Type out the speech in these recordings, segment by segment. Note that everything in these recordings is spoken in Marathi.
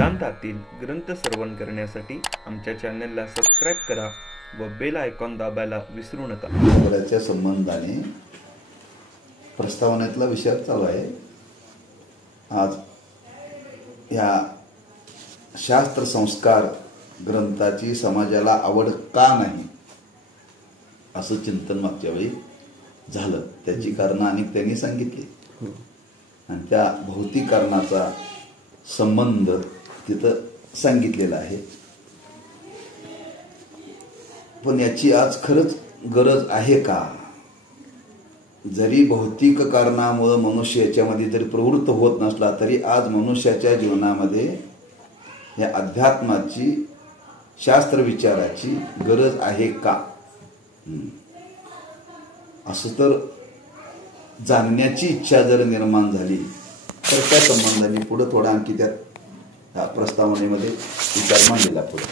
वेदांतातील ग्रंथ श्रवण करण्यासाठी आमच्या चॅनलला सबस्क्राईब करा व बेल आयकॉन दाबायला विसरू नका। वराच्या संबंधाने प्रस्तावनेतला विचार चालू आहे। आज या शास्त्र संस्कार ग्रंथाची समाजाला आवड का नाही असं चिंतन मागच्या वेळी झालं। त्याची कारणं अनेक त्यांनी सांगितली आणि त्या भौतिक कारणाचा संबंध तिथं सांगितलेला आहे। पण याची आज खरंच गरज आहे का? जरी भौतिक कारणामुळे मनुष्य याच्यामध्ये जरी प्रवृत्त होत नसला तरी आज मनुष्याच्या जीवनामध्ये या अध्यात्माची शास्त्र विचाराची गरज आहे का असं तर जाणण्याची इच्छा जर निर्माण झाली तर त्या संबंधाने पुढे थोडा आणखी त्या प्रस्तावनेमध्ये विचार मांडलेला पुढे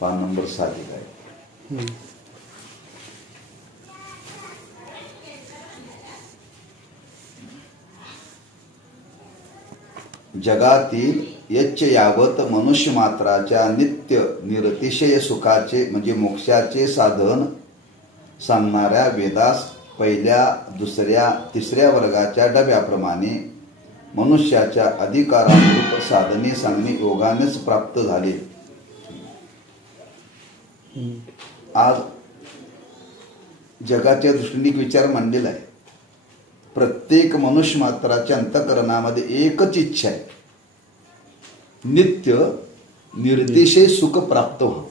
पान नंबर 7 आहे। जगातील यच्च यावत मनुष्य मात्राच्या नित्य निरतिशय सुखाचे म्हणजे मोक्षाचे साधन सांगणाऱ्या वेदास पहिल्या दुसऱ्या तिसऱ्या वर्गाच्या डब्याप्रमाणे मनुष्याच्या अधिकारानुरूप साधने सांगणे योगानेच प्राप्त झाले। आज जगाच्या दृष्टीने एक विचार मांडलेला आहे। प्रत्येक मनुष्य मात्राच्या अंतःकरणामध्ये एकच इच्छा आहे, नित्य निर्देशे सुख प्राप्त व्हावं।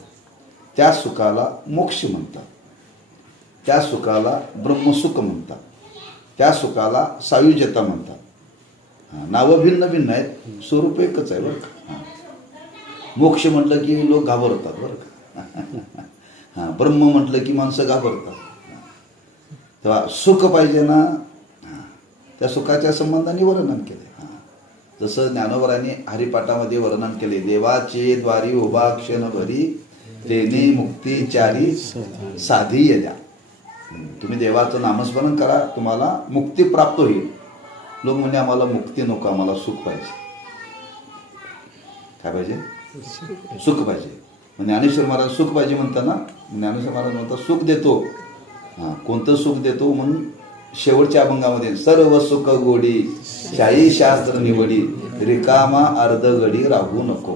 त्या सुखाला मोक्ष म्हणतात, त्या सुखाला ब्रह्मसुख म्हणतात, त्या सुखाला सायुज्यता म्हणतात। नावं भिन्न भिन्न आहेत, स्वरूप एकच आहे बरं का। मोक्ष म्हटलं की लोक घाबरतात बरं का। ब्रह्म म्हटलं की माणसं घाबरतात। तेव्हा सुख पाहिजे ना, त्या सुखाच्या संबंधाने वर्णन केले। जसं ज्ञानोबरांनी हरिपाठामध्ये वर्णन केले, देवाचे द्वारी उभा क्षण भरी तेने मुक्ती चारी साधी द्या। तुम्ही देवाचं नामस्मरण करा, तुम्हाला मुक्ती प्राप्त होईल। लोक म्हणजे आम्हाला मुक्ती नको, आम्हाला सुख पाहिजे। काय पाहिजे? सुख पाहिजे। ज्ञानेश्वर महाराज सुख पाहिजे म्हणताना ज्ञानेश्वर महाराज म्हणतात सुख देतो। कोणतं सुख देतो म्हणून शेवटच्या अभंगामध्ये सर्व सुख गोडी शाही शास्त्र निवडी रिकामा अर्ध गडी राहू नको।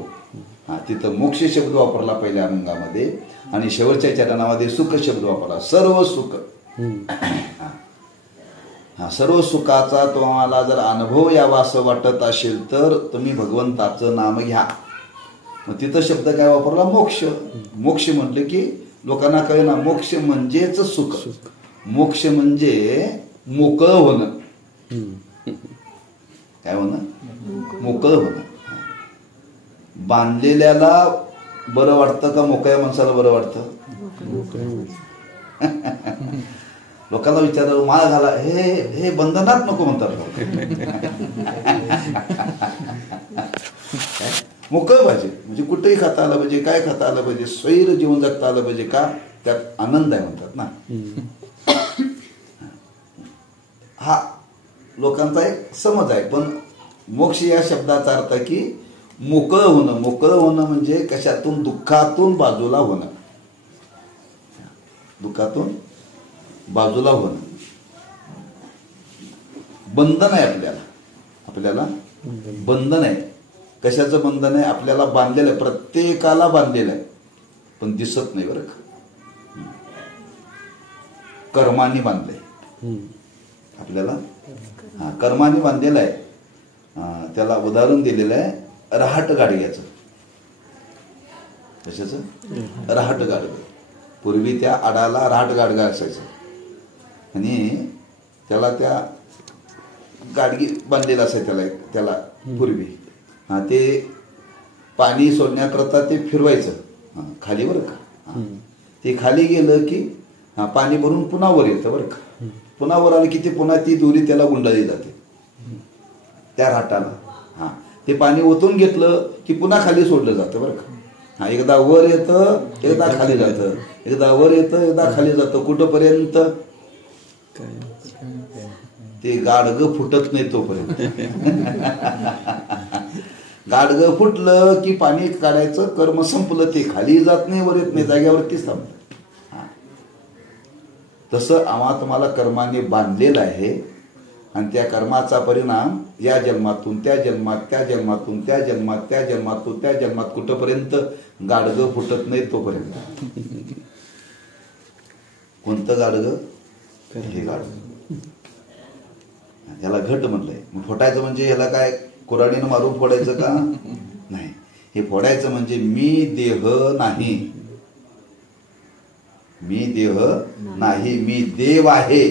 तिथं मोक्ष शब्द वापरला पहिल्या अभंगामध्ये आणि शेवटच्या चरणामध्ये सुख शब्द वापरला। सर्व सुख, सर्व सुखाचा तुम्हाला जर अनुभव यावा असं वाटत असेल तर तुम्ही भगवंताचं नाम घ्या। मग तिथं शब्द काय वापरला? मोक्ष। मोक्ष म्हटलं की लोकांना कळेल ना, मोक्ष म्हणजेच सुख। मोक्ष म्हणजे मोकळं होणं। काय होणं? मोकळं होणं। बांधलेल्याला बरं वाटतं का मोकळ्या माणसाला बरं वाटतं? लोकांना विचारलं माळ घाला, हे बंधनात नको म्हणतात। मोकळं पाहिजे म्हणजे कुठेही खाता आलं पाहिजे, काय खाता आलं पाहिजे, स्वैर जीवन जगता आलं पाहिजे। का? त्यात आनंद आहे म्हणतात ना। हा लोकांचा एक समज आहे। पण मोक्ष या शब्दाचा अर्थ की मोकळं होणं। मोकळं होणं म्हणजे कशातून? दुःखातून बाजूला होणं। दुःखातून बाजूला होणं। बंधन आहे आपल्याला बंधन आहे। कशाचं बंधन आहे? आपल्याला बांधलेलं आहे, प्रत्येकाला बांधलेलं आहे, पण दिसत नाही बरं का। कर्माने बांधलंय आपल्याला। कर्माने बांधलेलं आहे। त्याला उदाहरण दिलेलं आहे रहाट गाडग्याचं। कशाचं? रहाट गाडगं। पूर्वी त्या आडाला रहाट गाडगा असायचं आणि त्याला त्या गाडगी बांधलेला असायचं त्याला पूर्वी। ते पाणी सोडण्याकरता ते फिरवायचं खाली बरं का। ते खाली गेलं की पाणी भरून पुन्हा वर येतं बरं का। पुन्हा वर आलं की ते पुन्हा ती दोरी त्याला गुंडाळली जाते त्या राटाला। ते पाणी ओतून घेतलं की पुन्हा खाली सोडलं जातं बरं का। एकदा वर येतं, एकदा खाली जातं, एकदा वर येतं, एकदा खाली जातं। कुठंपर्यंत? ते गाडगं फुटत नाही तोपर्यंत. गाडगं फुटलं की पाणी काढायचं, कर्म संपलं, ते खाली जात नाही, वर येत नाही, जाग्यावरतीच थांबत. तसं आम्हा तुम्हाला कर्माने बांधलेलं आहे आणि त्या कर्माचा परिणाम या जन्मातून त्या जन्मात, त्या जन्मातून त्या जन्मात, त्या जन्मातून त्या जन्मात, कुठंपर्यंत गाडगं फुटत नाही तोपर्यंत. कोणतं गाडगं? हे गाडगं. याला घट म्हटलंय. मग फोडायचं म्हणजे ह्याला काय कुऱ्हाडीनं मारून फोडायचं का? नाही. हे फोडायचं म्हणजे मी देह नाही, मी देह नाही, मी देव आहे,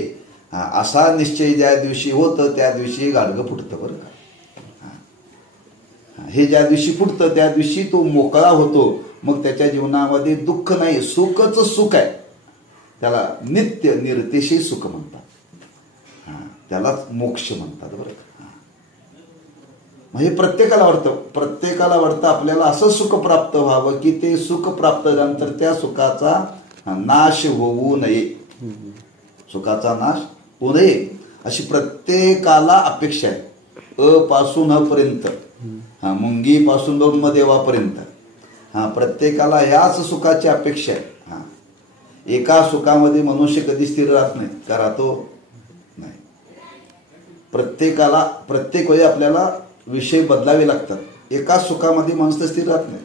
असा निश्चय ज्या दिवशी होतं त्या दिवशी गाडगं फुटतं. बरं का? हे ज्या दिवशी फुटतं त्या दिवशी तो मोकळा होतो. मग त्याच्या जीवनामध्ये दुःख नाही, सुखच सुख आहे. त्याला नित्य निर्देशी सुख म्हणतात. त्यालाच मोक्ष म्हणतात. बरं का? मग हे प्रत्येकाला वाटतं आपल्याला असं सुख प्राप्त व्हावं की ते सुख प्राप्त झाल्यानंतर त्या सुखाचा नाश होऊ नये, सुखाचा नाश होऊ नये अशी प्रत्येकाला अपेक्षा आहे. अ पासून अ पर्यंत, मुंगी पासून ब्रह्मदेवापर्यंत प्रत्येकाला ह्याच सुखाची अपेक्षा आहे. एका सुखामध्ये मनुष्य कधी स्थिर राहत नाही का? राहतो नाही. प्रत्येकाला प्रत्येक वेळी आपल्याला विषय बदलावे लागतात. एका सुखामध्ये माणूस तर स्थिर राहत नाही.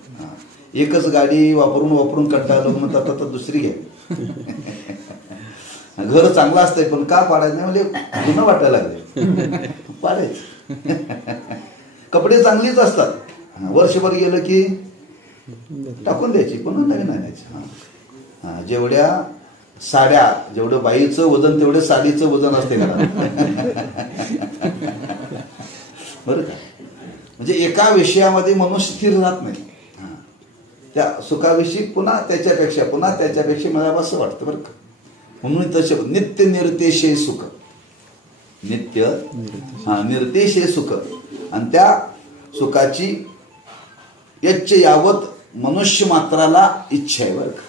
एकच गाडी वापरून कंटाळलो म्हणतात आता दुसरी घ्या. घर चांगलं असतंय पण का पाडायचं नाही म्हणजे जुनं वाटायला लागले पाडायचं. कपडे चांगलीच असतात, वर्षभर गेलं की टाकून द्यायची, पुन्हा नवीन आणायची. जेवढ्या साड्या, जेवढं बाईचं वजन तेवढं साडीचं वजन असते घरात. बरं का? म्हणजे एका विषयामध्ये मनुष्य स्थिर राहत नाही. त्या सुखाविषयी पुन्हा त्याच्यापेक्षा मला असं वाटतं. बरं का? म्हणून तसे नित्य निर्देशे सुख, नित्य निर्देशे सुख. आणि त्या सुखाची यच्च यावत मनुष्य मात्राला इच्छा आहे. बरं का?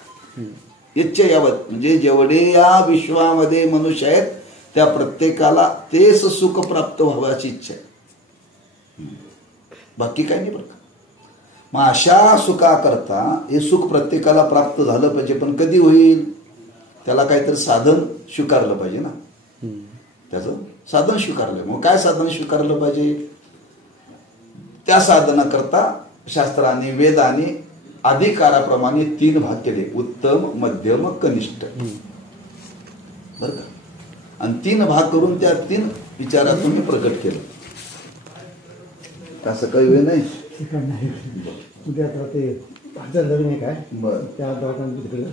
इच्छा यावत म्हणजे जेवढे या विश्वामध्ये मनुष्य आहेत त्या प्रत्येकाला तेच सुख प्राप्त व्हावयाची इच्छा आहे, बाकी काही नाही. बरं का? मग अशा सुखाकरता हे सुख प्रत्येकाला प्राप्त झालं पाहिजे. पण कधी होईल? त्याला काहीतरी साधन स्वीकारलं पाहिजे ना. त्याचं साधन स्वीकारलं. मग काय साधन स्वीकारलं पाहिजे? त्या साधनाकरता शास्त्राने वेदाने अधिकाराप्रमाणे 3 भाग केले: उत्तम, मध्यम, कनिष्ठ. बरं का? आणि 3 भाग करून त्या 3 विचारातून मी प्रकट केलं. असं काही वेळ नाही. उद्या ते हजार लग्न काय बरं त्या दवाखान्यात तिकडे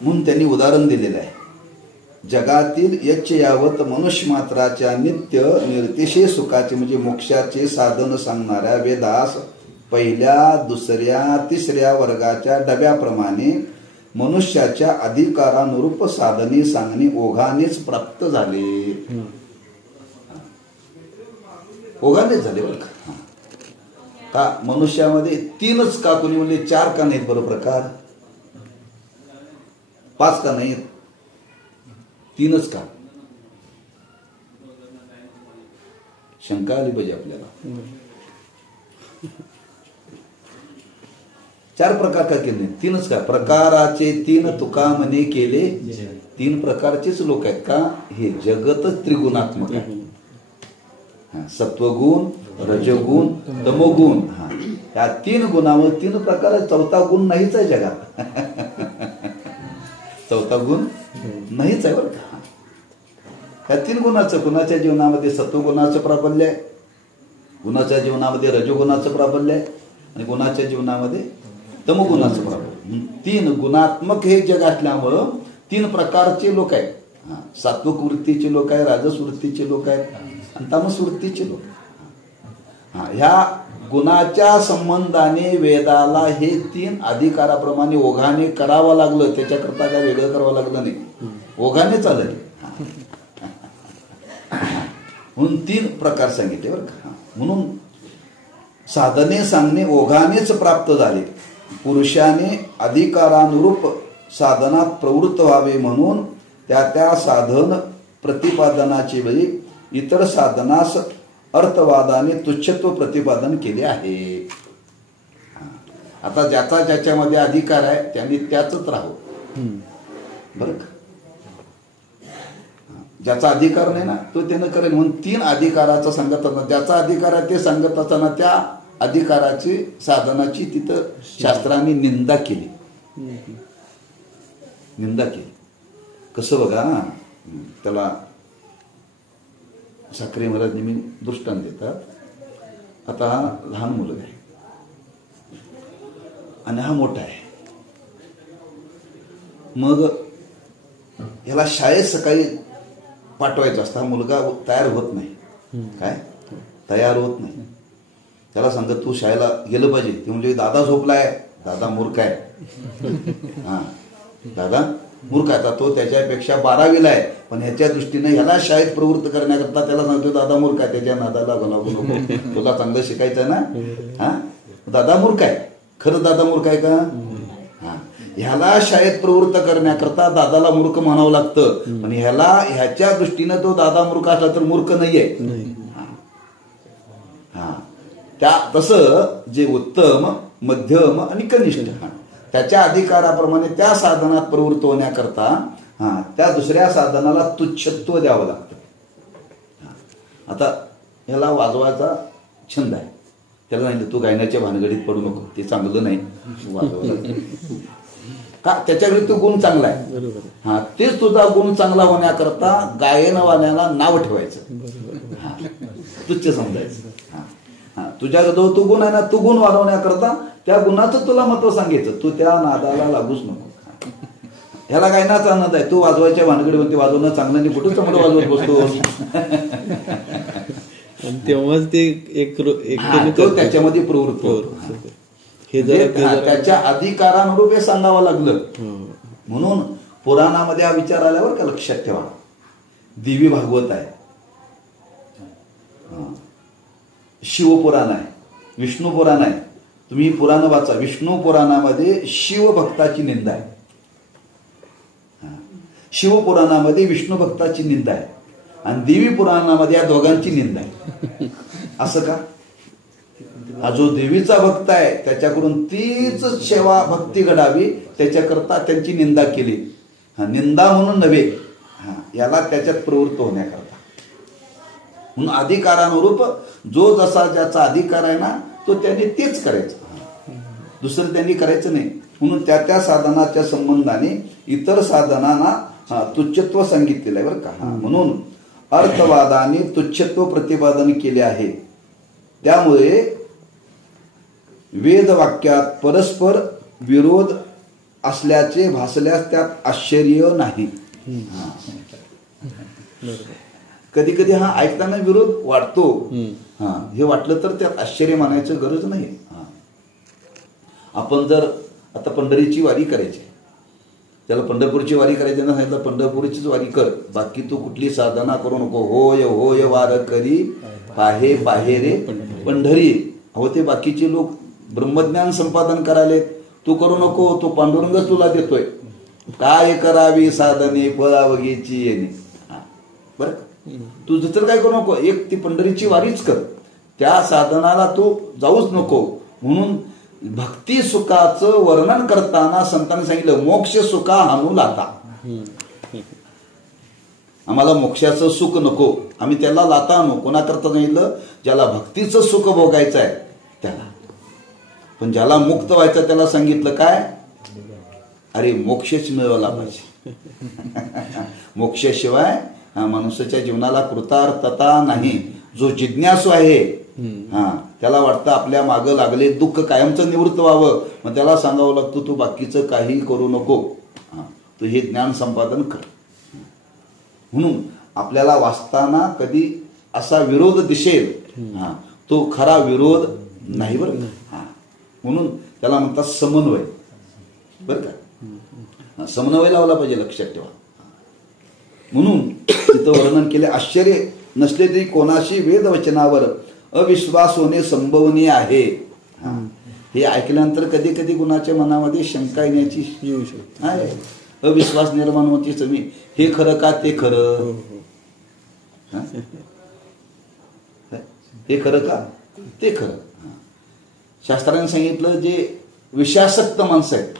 म्हणून त्यांनी उदाहरण दिलेलं आहे. जगातील यच्च यावत मनुष्य मात्राच्या नित्य निर्देशे सुखाचे म्हणजे मोक्षाचे साधन सांगणाऱ्या वेदास पहिल्या, दुसऱ्या, तिसऱ्या वर्गाच्या डब्याप्रमाणे मनुष्याच्या अधिकारानुरूप साधने सांगणे ओघानेच प्राप्त झाले. ओघानेच झाले. बरं का? का मनुष्यामध्ये 3च का? कोणी म्हणले 4 का नाहीत? बरं प्रकार 5 का नाहीत? 3च का? शंका आली पाहिजे आपल्याला. 4 प्रकार का केले? 3च का? प्रकाराचे 3 तुका म्हणे केले. 3 प्रकारचेच लोक आहेत का? हे जगतच त्रिगुणात्मक आहे. सत्वगुण, रजगुण, तमोगुण. या 3 गुणावर 3 प्रकार. 4था गुण नाहीच आहे जगात. 4था गुण नाहीच आहे. बरं का? या 3 गुणाचं कुणाच्या जीवनामध्ये सत्वगुणाचं प्राबल्य आहे, गुणाच्या जीवनामध्ये रजोगुणाचं प्राबल्य आहे आणि गुणाच्या जीवनामध्ये तमोगुणाचं प्राबल्य. 3 गुणात्मक हे जग असल्यामुळं 3 प्रकारचे लोक आहेत. सात्विक वृत्तीचे लोक आहेत, राजस वृत्तीचे लोक आहेत आणि तामस वृत्तीचे लोक. ह्या गुणाच्या संबंधाने वेदाला हे 3 अधिकाराप्रमाणे ओघाने करावं लागलं. त्याच्याकरता काय वेगळं करावं लागलं नाही, ओघाने चाललं. म्हणून 3 प्रकार सांगितले. बरं का? म्हणून साधने सांगणे ओघानेच प्राप्त झाले. पुरुषाने अधिकारानुरूप साधनात प्रवृत्त व्हावे म्हणून त्या साधन प्रतिपादनाची वेळी इतर साधनास अर्थवादाने तुच्छत्व प्रतिपादन केले आहे. आता ज्याचा ज्याच्यामध्ये अधिकार आहे त्यांनी त्याचंच राहावं, बरं का. ज्याचा अधिकार नाही ना तो त्यानं करेल म्हणून 3 अधिकाराचा सांगत असताना ज्याचा अधिकार आहे ते सांगत असताना त्या अधिकाराची साधनाची तिथं शास्त्राने निंदा केली. कसं बघा, त्याला साखरे महाराज नेहमी दृष्टांत देतात. आता हा लहान मुलगा आहे आणि हा मोठा आहे. मग याला शाळेत सकाळी पाठवायचं असतं. हा मुलगा तयार होत नाही. काय तयार होत नाही. त्याला सांगत तू शाळेला गेलं पाहिजे. ते म्हणजे दादा झोपलाय, दादा मूर्ख आहे. हा दादा मूर्ख आहे. तो त्याच्यापेक्षा 12वीला आहे, पण ह्याच्या दृष्टीने ह्याला शाळेत प्रवृत्त करण्याकरता त्याला सांगतो दादा मूर्ख आहे, त्याच्या नादाला लागू नको, तुला चांगलं शिकायचं ना. हा दादा मूर्ख आहे. खरं दादा मूर्ख आहे का? ह्याला शाळेत प्रवृत्त करण्याकरता दादाला मूर्ख म्हणावं लागतं, पण ह्याच्या दृष्टीनं तो दादा मूर्ख असला तर मूर्ख नाहीये. त्या तसं जे उत्तम, मध्यम आणि कनिष्ठ त्याच्या अधिकाराप्रमाणे त्या साधनात प्रवृत्त होण्याकरता त्या दुसऱ्या साधनाला तुच्छत्व द्यावं लागतं. आता ह्याला वाजवायचा छंद आहे, त्याला सांगितलं तू गायनाच्या भानगडीत पडू नको, ते चांगलं नाही वाजवायला का, त्याच्याकडे तो गुण चांगला आहे. तेच तुझा गुण चांगला होण्याकरता गायनवाल्याला नाव ठेवायचं, तुच्छ समजायचं. तुझ्याजवळ तो गुण आहे ना, तो गुण वाढवण्याकरता त्या गुणाचं तुला महत्व सांगायचं. तू त्या नादाला लागूच नको. ह्याला गायनाचा आनंद आहे, तू वाजवायच्या भानगडीवरती वाजवणं चांगलं नाही, कुठं चांगलं वाजवत बसतो. तेव्हाच ते एक त्याच्यामध्ये प्रवृत्त होतो. त्याच्या अधिकारानुरूप हे सांगावं लागलं. म्हणून पुराणामध्ये हा विचार आल्यावर का लक्षात ठेवा. देवी भागवत आहे, शिवपुराण आहे, विष्णू पुराण आहे. तुम्ही पुराण वाचा. विष्णू पुराणामध्ये शिवभक्ताची निंदा आहे, शिवपुराणामध्ये विष्णू भक्ताची निंदा आहे, आणि देवी पुराणामध्ये या दोघांची निंदा आहे. असं का? हा जो देवीचा भक्त आहे त्याच्याकडून तीच सेवा भक्ती घडावी त्याच्याकरता त्यांची निंदा केली. निंदा म्हणून नव्हे, याला त्याच्यात प्रवृत्त होण्याकरता. म्हणून अधिकारानुरूप जो जसा ज्याचा अधिकार आहे ना तो त्यांनी तेच करायचं, दुसरं त्यांनी करायचं नाही. म्हणून त्या साधनाच्या संबंधाने इतर साधनांना तुच्छत्व सांगितलेलं आहे बरं का. म्हणून अर्थवादाने तुच्छत्व प्रतिपादन केले आहे. त्यामुळे वेदवाक्यात परस्पर विरोध असल्याचे भासल्यास त्यात आश्चर्य नाही. कधी कधी ऐकताना विरोध वाटतो. हे वाटलं तर त्यात आश्चर्य मानायचं गरज नाही. आपण जर आता पंढरीची वारी करायची, त्याला पंढरपूरची वारी करायची ना सांगितलं पंढरपूरचीच वारी कर, बाकी तू कुठली साधना करू नको. होय होय वार करी पाहे पाहे रे पंढरी. अहो ते बाकीचे लोक ब्रह्मज्ञान संपादन करायले, तू करू नको, तो पांडुरंगच तुला देतोय. काय करावी साधने फळावगीची येणे. बरं तू दुसरं काय करू नको, एक ती पंढरीची वारीच कर, त्या साधनाला तू जाऊच नको. म्हणून भक्ती सुखाचं वर्णन करताना संतांनी सांगितलं मोक्ष सुखा हानू लाता. आम्हाला मोक्षाचं सुख नको, आम्ही त्याला लाता आणू. कोणाकरता सांगितलं? ज्याला भक्तीचं सुख भोगायचं आहे त्याला. पण ज्याला मुक्त व्हायचं त्याला सांगितलं काय? अरे मोक्षच मिळवला पाहिजे. मोक्षाशिवाय मनुष्याच्या जीवनाला कृतार्थता नाही. जो जिज्ञासू आहे त्याला वाटतं आपल्या मागं लागले दुःख कायमचं निवृत्त व्हावं, मग त्याला सांगावं लागतं तू बाकीचं काही करू नको, तू हे ज्ञान संपादन कर. म्हणून आपल्याला वाचताना कधी असा विरोध दिसेल तो खरा विरोध नाही बरं. म्हणून त्याला म्हणतात समन्वय. बरं का, समन्वय लावला पाहिजे, लक्षात ठेवा. म्हणून तिथं वर्णन केले आश्चर्य नसले तरी कोणाशी वेदवचनावर अविश्वास होणे संभवनीय आहे. हे ऐकल्यानंतर कधी कधी कुणाच्या मनामध्ये शंका येण्याची येऊ शकतो. आहे, अविश्वास निर्माण होती जमी हे खरं का ते खरं, हा? हे खरं का ते खरं. शास्त्राने सांगितलं जे विषयासक्त माणसं आहेत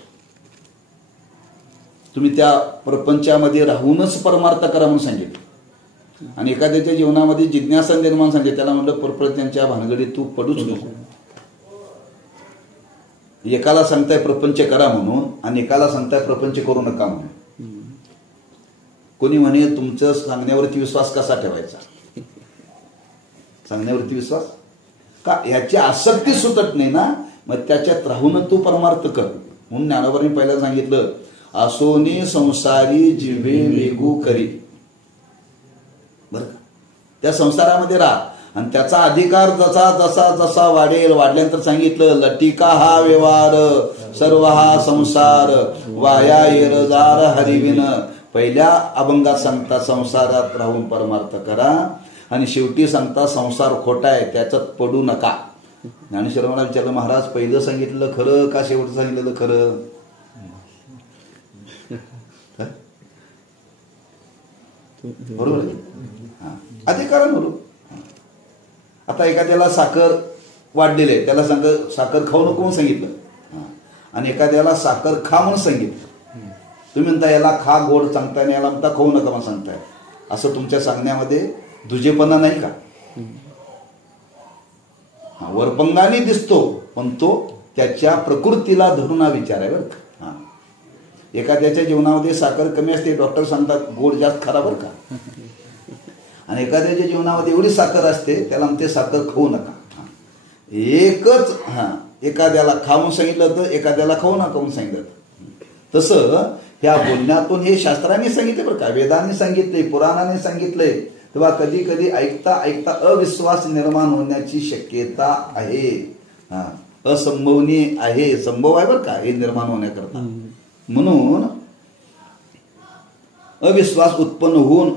तुम्ही त्या प्रपंचामध्ये राहूनच परमार्थ करा म्हणून सांगितलं. आणि एखाद्याच्या जीवनामध्ये जिज्ञासा निर्माण झाली त्याला म्हणलं प्रपंचाच्या भानगडीत तू पडूच नको. एकाला सांगताय प्रपंच करा म्हणून आणि एकाला सांगताय प्रपंच करू नका म्हणून. कोणी म्हणे तुमचं सांगण्यावरती विश्वास कसा ठेवायचा, सांगण्यावरती विश्वास का, याची आसक्ती सुटत नाही ना, मग त्याच्यात राहून तू परमार्थ कर. म्हणून ज्ञानोबांनी पहिला सांगितलं असोनी संसारी जिवे वेगू करी. बरं का, त्या संसारामध्ये राहा आणि त्याचा अधिकार जसा जसा जसा वाढेल, वाढल्यानंतर सांगितलं लटिका हा व्यवहार सर्व हा संसार वाया येरजार हरिविन. पहिल्या अभंगात सांगता संसारात राहून परमार्थ करा आणि शेवटी सांगता संसार खोटा आहे त्याच्यात पडू नका. ज्ञानेश्वरांना विचारलं महाराज पहिलं सांगितलं खरं का शेवटचं सांगितलेलं खरं, बरोबर आहे. अधिकारण बरोबर. आता एखाद्याला साखर वाढलेली आहे त्याला साखर खाऊ नको म्हणून सांगितलं आणि एखाद्याला साखर खा म्हणून सांगितलं. तुम्ही म्हणता याला खा गोड सांगताय आणि याला म्हणता खाऊ नका म्हणून सांगताय. असं तुमच्या सांगण्यामध्ये दुजेपणा नाही का? वरपंगाने दिसतो पण तो त्याच्या प्रकृतीला धरून हा विचार आहे बरं का. एखाद्याच्या जीवनामध्ये साखर कमी असते डॉक्टर सांगतात गोड जास्त खरा बरं का. आणि एखाद्याच्या जीवनामध्ये एवढी साखर असते त्याला म्हणते साखर खाऊ नका. एकच एखाद्याला खाऊन सांगितलं तर एखाद्याला खाऊ नका म्हणून सांगितलं. तसं ह्या बोलण्यातून हे शास्त्राने सांगितले बरं का, वेदाने सांगितले, पुराणाने सांगितले. तेव्हा कधी कधी ऐकता ऐकता अविश्वास निर्माण होण्याची शक्यता आहे, असंभवनीय आहे, संभव आहे बरं का हे निर्माण होण्याकरता. म्हणून अविश्वास उत्पन्न होऊन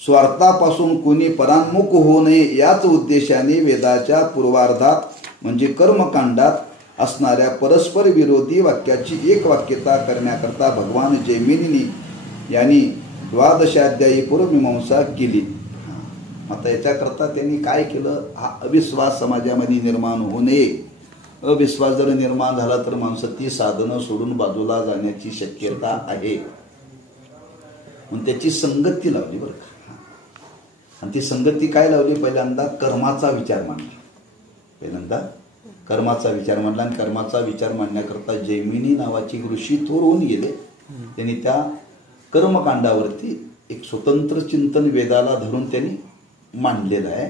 स्वार्थापासून कोणी परान्मुख होऊ नये याच उद्देशाने वेदाच्या पूर्वार्धात म्हणजे कर्मकांडात असणाऱ्या परस्पर विरोधी वाक्याची एक वाक्यता करण्याकरता भगवान जैमिनी यांनी 12 पूर्वमीमांसा केली. आता याच्याकरता त्यांनी काय केलं, हा अविश्वास समाजामध्ये निर्माण होऊ नये. अविश्वास जर निर्माण झाला तर माणसं ती साधनं सोडून बाजूला जाण्याची शक्यता आहे. म्हणून त्याची संगती लावली बरं का. आणि ती संगती काय लावली, पहिल्यांदा कर्माचा विचार मांडला. पहिल्यांदा कर्माचा विचार मांडला आणि कर्माचा विचार मांडण्याकरता जैमिनी नावाची ऋषी थोर होऊन गेले. त्यांनी त्या कर्मकांडावरती एक स्वतंत्र चिंतन वेदाला धरून त्यांनी मांडलेलं आहे.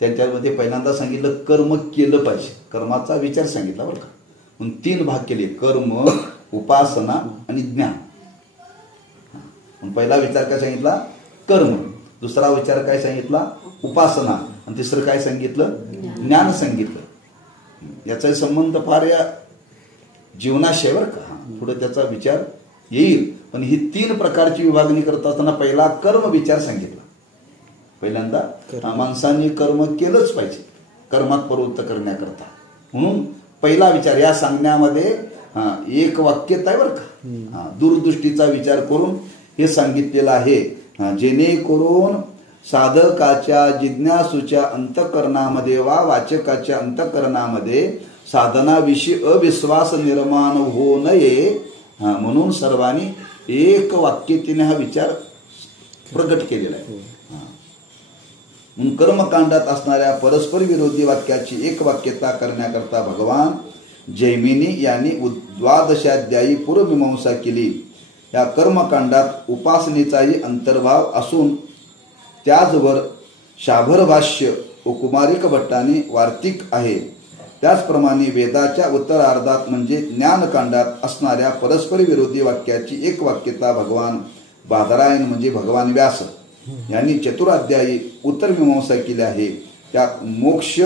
त्यांच्यामध्ये पहिल्यांदा सांगितलं कर्म केलं पाहिजे, कर्माचा विचार सांगितला बरं का. म्हणून 3 भाग केले, कर्म, उपासना आणि ज्ञान. पहिला विचार काय सांगितला, कर्म. दुसरा विचार काय सांगितला, उपासना. आणि तिसरं काय सांगितलं, ज्ञान सांगितलं. याचा संबंध फार या जीवनाशी बरं का. पुढे त्याचा विचार येईल. पण ही 3 प्रकारची विभागणी करत असताना पहिला कर्म विचार सांगितला. पहिल्यांदा माणसांनी कर्म केलंच पाहिजे कर्मात प्रवृत्त करण्याकरता. म्हणून पहिला विचार या सांगण्यामध्ये एक वाक्यता आहे बरं का. दूरदृष्टीचा विचार करून हे सांगितलेलं आहे, जेणेकरून साधकाच्या जिज्ञासूच्या अंतःकरणामध्ये वा वाचकाच्या अंतःकरणामध्ये साधनाविषयी अविश्वास निर्माण होऊ नये. म्हणून सर्वांनी एक वाक्यतेने हा विचार प्रगट केलेला आहे. म्हणून कर्मकांडात असणाऱ्या परस्पर विरोधी वाक्याची एक वाक्यता करण्याकरता भगवान जैमिनी यांनी 12 पूर्वमीमांसा केली. या कर्मकांडात उपासनेचाही अंतर्भाव असून त्याचवर शाभर भाष्य व कुमारिक भट्टाने वार्तिक आहे. त्याचप्रमाणे वेदाच्या उत्तरार्धात म्हणजे ज्ञानकांडात असणाऱ्या परस्पर विरोधी वाक्याची एक वाक्यता भगवान बादरायण म्हणजे भगवान व्यास यांनी चतुराध्यायी उत्तरमीमांसा केली आहे. त्यात मोक्ष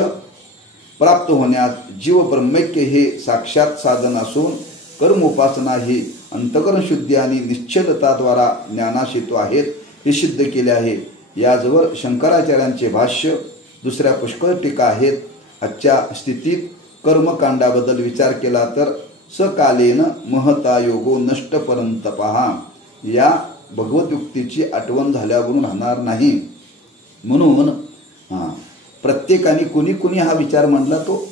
प्राप्त होण्यास जीव ब्रह्मैक्य हे साक्षात साधन असून कर्मोपासना ही अंतकरण शुद्धी आणि निश्चलताद्वारा ज्ञानाशितो आहेत हे सिद्ध केले आहे. याजवर शंकराचार्यांचे भाष्य, दुसऱ्या पुष्कळ टीका आहेत. आजच्या स्थितीत कर्मकांडाबद्दल विचार केला तर सकालेन महता योगो नष्ट परंत पहा या भगवद्युक्तीची आठवण झाल्यावरून राहणार नाही. म्हणून प्रत्येकाने कुणी कुणी हा विचार मांडला तो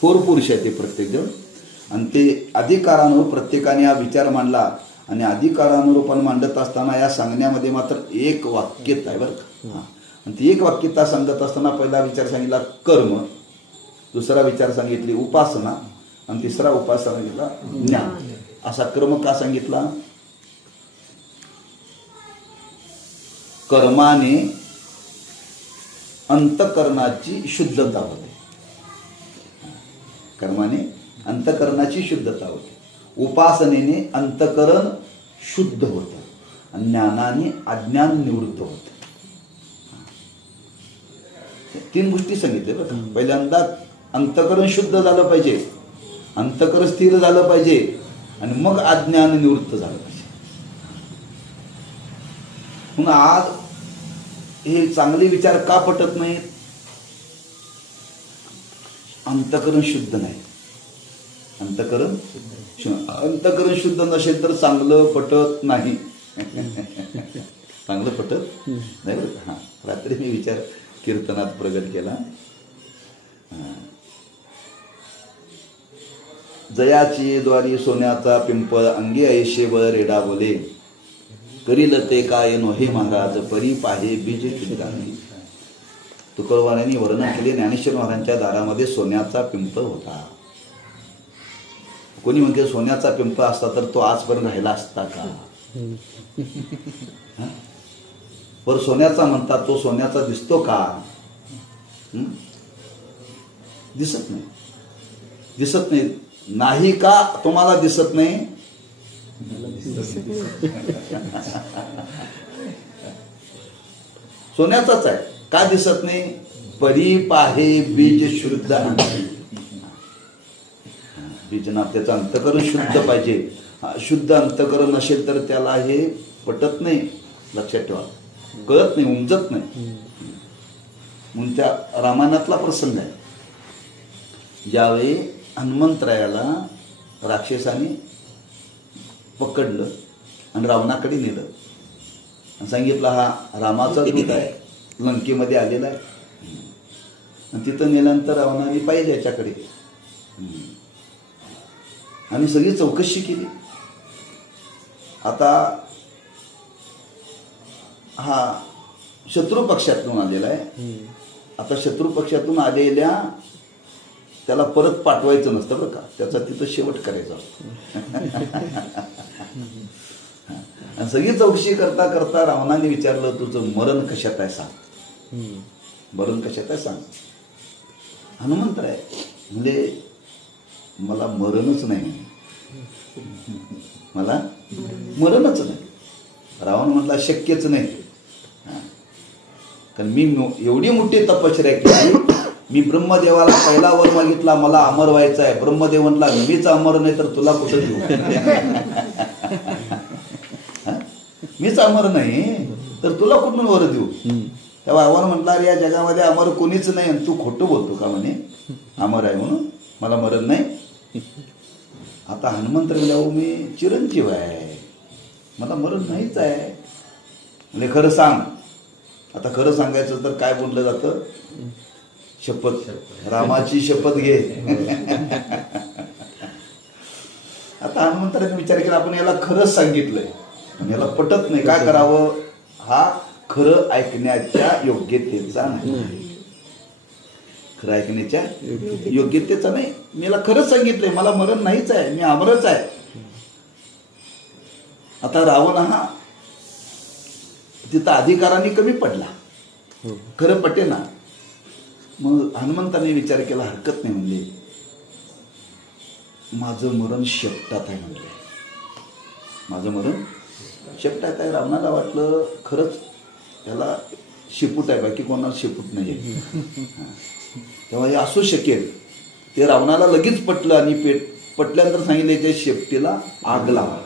थोर पुरुष आहे ते प्रत्येकजण, आणि ते अधिकारानुरूप प्रत्येकाने हा विचार मांडला. आणि अधिकारानुरूपाने मांडत असताना या सांगण्यामध्ये मात्र एक वाक्यता आहे बरं का. आणि ती एक वाक्यता सांगत असताना पहिला विचार सांगितला कर्म, दुसरा विचार सांगितली उपासना, आणि तिसरा उपाय सांगितला ज्ञान. असा क्रम का सांगितला? कर्माने अंतकरणाची शुद्धता होते, कर्माने अंतकरणाची शुद्धता होते, उपासनेने अंतकरण शुद्ध होतं, आणि ज्ञानाने अज्ञान निवृत्त होतं. तीन गोष्टी सांगितल्या बरं. पहिल्यांदा अंतकरण शुद्ध झालं पाहिजे, अंतकरण स्थिर झालं पाहिजे, आणि मग अज्ञान निवृत्त झालं पाहिजे. मग आज हे चांगले विचार का पटत नाहीत? अंतकरण शुद्ध नाही. अंतकरण शुद्ध नसेल तर चांगलं पटत नाही. चांगलं पटत नाही बरं का. रात्री मी विचार कीर्तनात प्रगट केला. जयाची द्वारी सोन्याचा पिंपळ अंगी ऐशेवर रेडा बोले करील ते काय नो हे महाराज परी पाहे बीज चिंतानी. तुकोबारायांनी वर्णन केले ज्ञानेश्वर महाराजांच्या दारामध्ये सोन्याचा पिंपळ होता. कोणी म्हणते सोन्याचा पिंपळ असता तर तो आजपर्यंत राहिला असता का? पर सोन्याचा म्हणतात, तो सोन्याचा दिसतो का? दिसत नाही. दिसत नाही. नाही का तुम्हाला दिसत नाही? सोन्याचाच आहे. का दिसत नाही? परी पाहे बीज शुद्ध. बीजना त्याचं अंतकरण शुद्ध पाहिजे. शुद्ध अंतकरण नसेल तर त्याला हे पटत नाही. लक्षात ठेवा, कळत नाही, उमजत नाही. म्हणून त्या रामायणातला प्रसंग आहे. ज्यावेळी हनुमंतरायाला राक्षसाने पकडलं आणि रावणाकडे नेलं आणि सांगितलं हा रामाचा दूत आहे, लंकेमध्ये आलेला आहे. आणि तिथं नेल्यानंतर रावणाने पाहिजे याच्याकडे आणि सगळी चौकशी केली. आता हा शत्रू पक्षातून आलेला आहे. आता शत्रू पक्षातून आलेल्या त्याला परत पाठवायचं नसतं बरं का, त्याचा तिथं शेवट करायचा असतो. आणि सगळी चौकशी करता करता रावणाने विचारलं तुझं मरण कशात आहे सांग. मरण कशात आहे सांग. हनुमंतराय म्हणजे मला मरणच नाही, मला मरणच नाही. रावण म्हटला शक्यच नाही, कारण मी एवढी मोठी तपश्चर्या केली. मी ब्रह्मदेवाला पहिला वर मागितला मला अमर व्हायचं आहे. ब्रह्मदेव म्हटला मीच अमर नाही तर तुला कुठं देऊ. मीच अमर नाही तर तुला कुठून वर देऊ. तेव्हा रावण म्हटला अरे या जगामध्ये अमर कोणीच नाही आणि तू खोटं बोलतो का म्हणे अमर आहे म्हणून मला मरण नाही. आता हनुमंत मी चिरंजीव आहे, मला मरण नाहीच आहे. म्हणजे खरं सांग. आता खरं सांगायचं तर काय बोललं जातं, शपथ, रामाची शपथ घे. आता हनुमंतराने विचार केला आपण याला खरंच सांगितलंय, याला पटत नाही, काय करावं. हा खरं ऐकण्याच्या योग्यतेचा नाही, खरं ऐकण्याच्या योग्यतेचा नाही. मी याला खरंच सांगितलंय मला मरण नाहीच आहे, मी अमरच आहे. आता रावण हा तिथं अधिकाराने कमी पडला, खरं पटे ना. मग हनुमंताने विचार केला हरकत नाही म्हणले, माझं मरण शेपटात आहे म्हणले, माझं मरण शेपटात आहे. रावणाला वाटलं खरंच त्याला शेपूट आहे, बाकी कोणाला शेपूट नाही. तेव्हा हे असू शकेल. ते रावणाला लगेच पटलं आणि पटल्यानंतर सांगितले त्या शेपटीला आग लावा.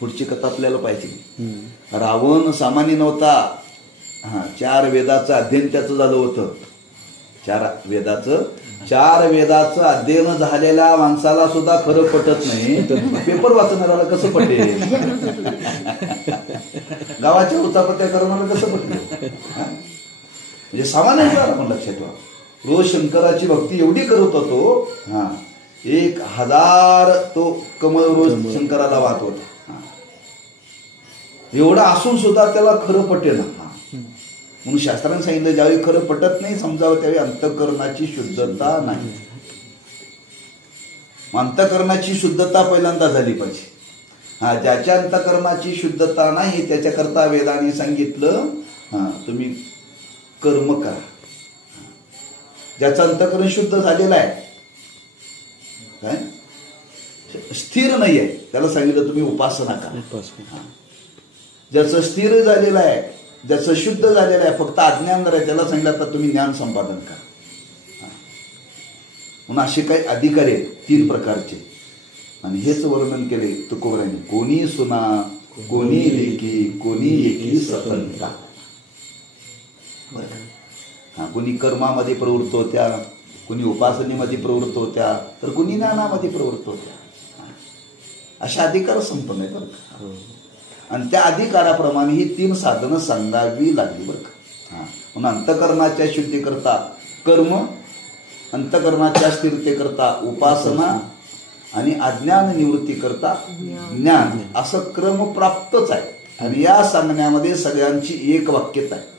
पुढची कथा आपल्याला पाहिजे. रावण सामान्य नव्हता. 4 वेदाचं अध्ययन त्याचं झालं होतं. चार वेदाचं अध्ययन झालेल्या माणसाला सुद्धा खरं पटत नाही, पेपर वाचणाऱ्याला कसं पटेल? गावाच्या उचापत्या करणाऱ्याला कसं पटेल? म्हणजे सामान्य पण लक्षात ठेवा. रोज शंकराची भक्ती एवढी करत होतो, 1000 तो कमळ रोज शंकराला वाहत होता. एवढा असून सुद्धा त्याला खरं पटेल. म्हणून शास्त्राने सांगितलं, ज्यावेळी खरं पटत नाही समजावं त्यावेळी अंतःकरणाची शुद्धता नाही. अंतःकरणाची शुद्धता पहिल्यांदा झाली पाहिजे. ज्याच्या अंतःकरणाची शुद्धता नाही त्याच्याकरता वेदांनी सांगितलं तुम्ही कर्म करा. ज्याचं अंतःकरण शुद्ध झालेलं आहे, काय स्थिर नाही आहे, त्याला सांगितलं तुम्ही उपासना करा. ज्याचं स्थिर झालेलं आहे, ज्याचं शुद्ध झालेलं आहे, फक्त अज्ञान आहे, त्याला सांगितलं आता तुम्ही ज्ञान संपादन करा. म्हणून असे काही अधिकारी आहेत 3 प्रकारचे. आणि हेच वर्णन केले तुकोबरांनी. कोणी सुना, कोणी लेकी, कोणी एकी स्वतंत्र. कोणी कर्मामध्ये प्रवृत्त होत्या, कोणी उपासनेमध्ये प्रवृत्त होत्या, तर कोणी ज्ञानामध्ये प्रवृत्त होत्या. अशा अधिकार संपन्न आहे बरं का. आणि त्या अधिकाराप्रमाणे ही 3 साधनं सांगावी लागली बरं का. म्हणून अंतःकरणाच्या शुद्धीकरता कर्म, अंतःकरणाच्या स्थिरतेकरता उपासना आणि अज्ञान निवृत्ती करता ज्ञान, असं क्रम प्राप्तच आहे. आणि या सांगण्यामध्ये सगळ्यांची एक वाक्यता आहे.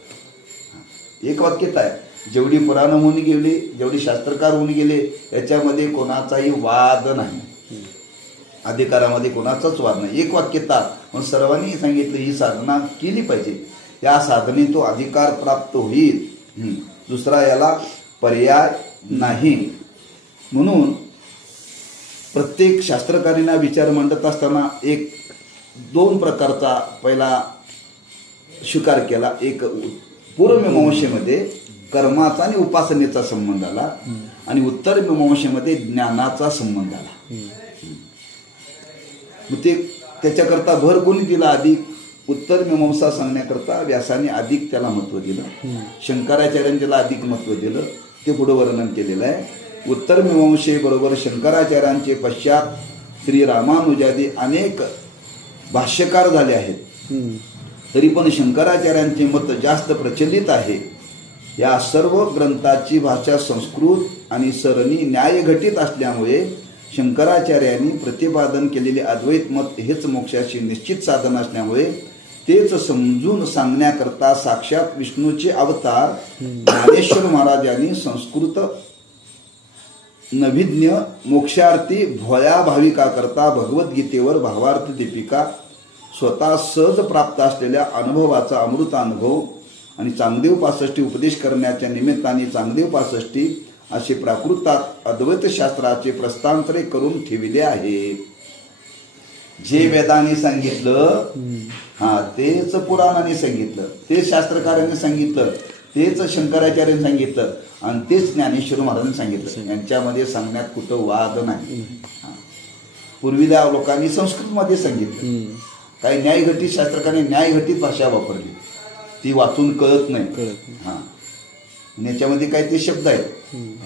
एक वाक्यता आहे. जेवढी पुराण होऊन गेली, जेवढी शास्त्रकार होऊन गेले, याच्यामध्ये कोणाचाही वाद नाही, अधिकारामध्ये कोणाचाच वाद नाही, एक वाक्यता. मग सर्वांनी सांगितलं ही साधना केली पाहिजे. या साधने तो अधिकार प्राप्त होईल, दुसरा याला पर्याय नाही. म्हणून प्रत्येक शास्त्रकारींना विचार मांडत असताना 2 प्रकारचा पहिला स्वीकार केला. एक पूर्वमीमांसेमध्ये कर्माचा आणि उपासनेचा संबंध आला, आणि उत्तर मीमांसेमध्ये ज्ञानाचा संबंध आला. मग ते त्याच्याकरता भर कोणी दिला? अधिक उत्तर मीमांसा सांगण्याकरता व्यासाने अधिक त्याला महत्व दिलं, शंकराचार्यांनी त्याला अधिक महत्व दिलं. ते पुढे वर्णन केलेलं आहे. उत्तर मीमांसेबरोबर शंकराचार्यांचे पश्चात श्री रामानुजादी अनेक भाष्यकार झाले आहेत, तरी पण शंकराचार्यांचे मत जास्त प्रचलित आहे. या सर्व ग्रंथाची भाषा संस्कृत आणि सरणी न्यायघटित असल्यामुळे शंकराचार्यांनी प्रतिपादन केलेले अद्वैत मत हेच मोक्षाची निश्चित साधन असल्यामुळे तेच समजून सांगण्याकरता साक्षात विष्णूचे अवतार ज्ञानेश्वर महाराजांनी संस्कृत नभिज्ञ मोक्षार्थी भोळ्या भाविकाकरता भगवद्गीतेवर भावार्थ दीपिका, स्वतः सहज प्राप्त असलेल्या अनुभवाचा अमृतानुभव आणि चांगदेव 65 उपदेश करण्याच्या निमित्ताने चांगदेव 65 असे प्राकृतात अद्वैत शास्त्राचे प्रस्तांतरे करून ठेविले आहे. जे वेदांनी सांगितलं तेच पुराणाने सांगितलं, तेच शास्त्रकारांनी सांगितलं, तेच शंकराचार्यांनी सांगितलं, आणि तेच ज्ञानेश्वर महाराजांनी सांगितलं. यांच्यामध्ये सांगण्यात कुठं वाद नाही. पूर्वीच्या लोकांनी संस्कृतमध्ये सांगितलं, काही न्यायघटित शास्त्रकारांनी न्यायघटित भाषा वापरली, ती वाचून कळत नाही. याच्यामध्ये काही ते शब्द आहेत,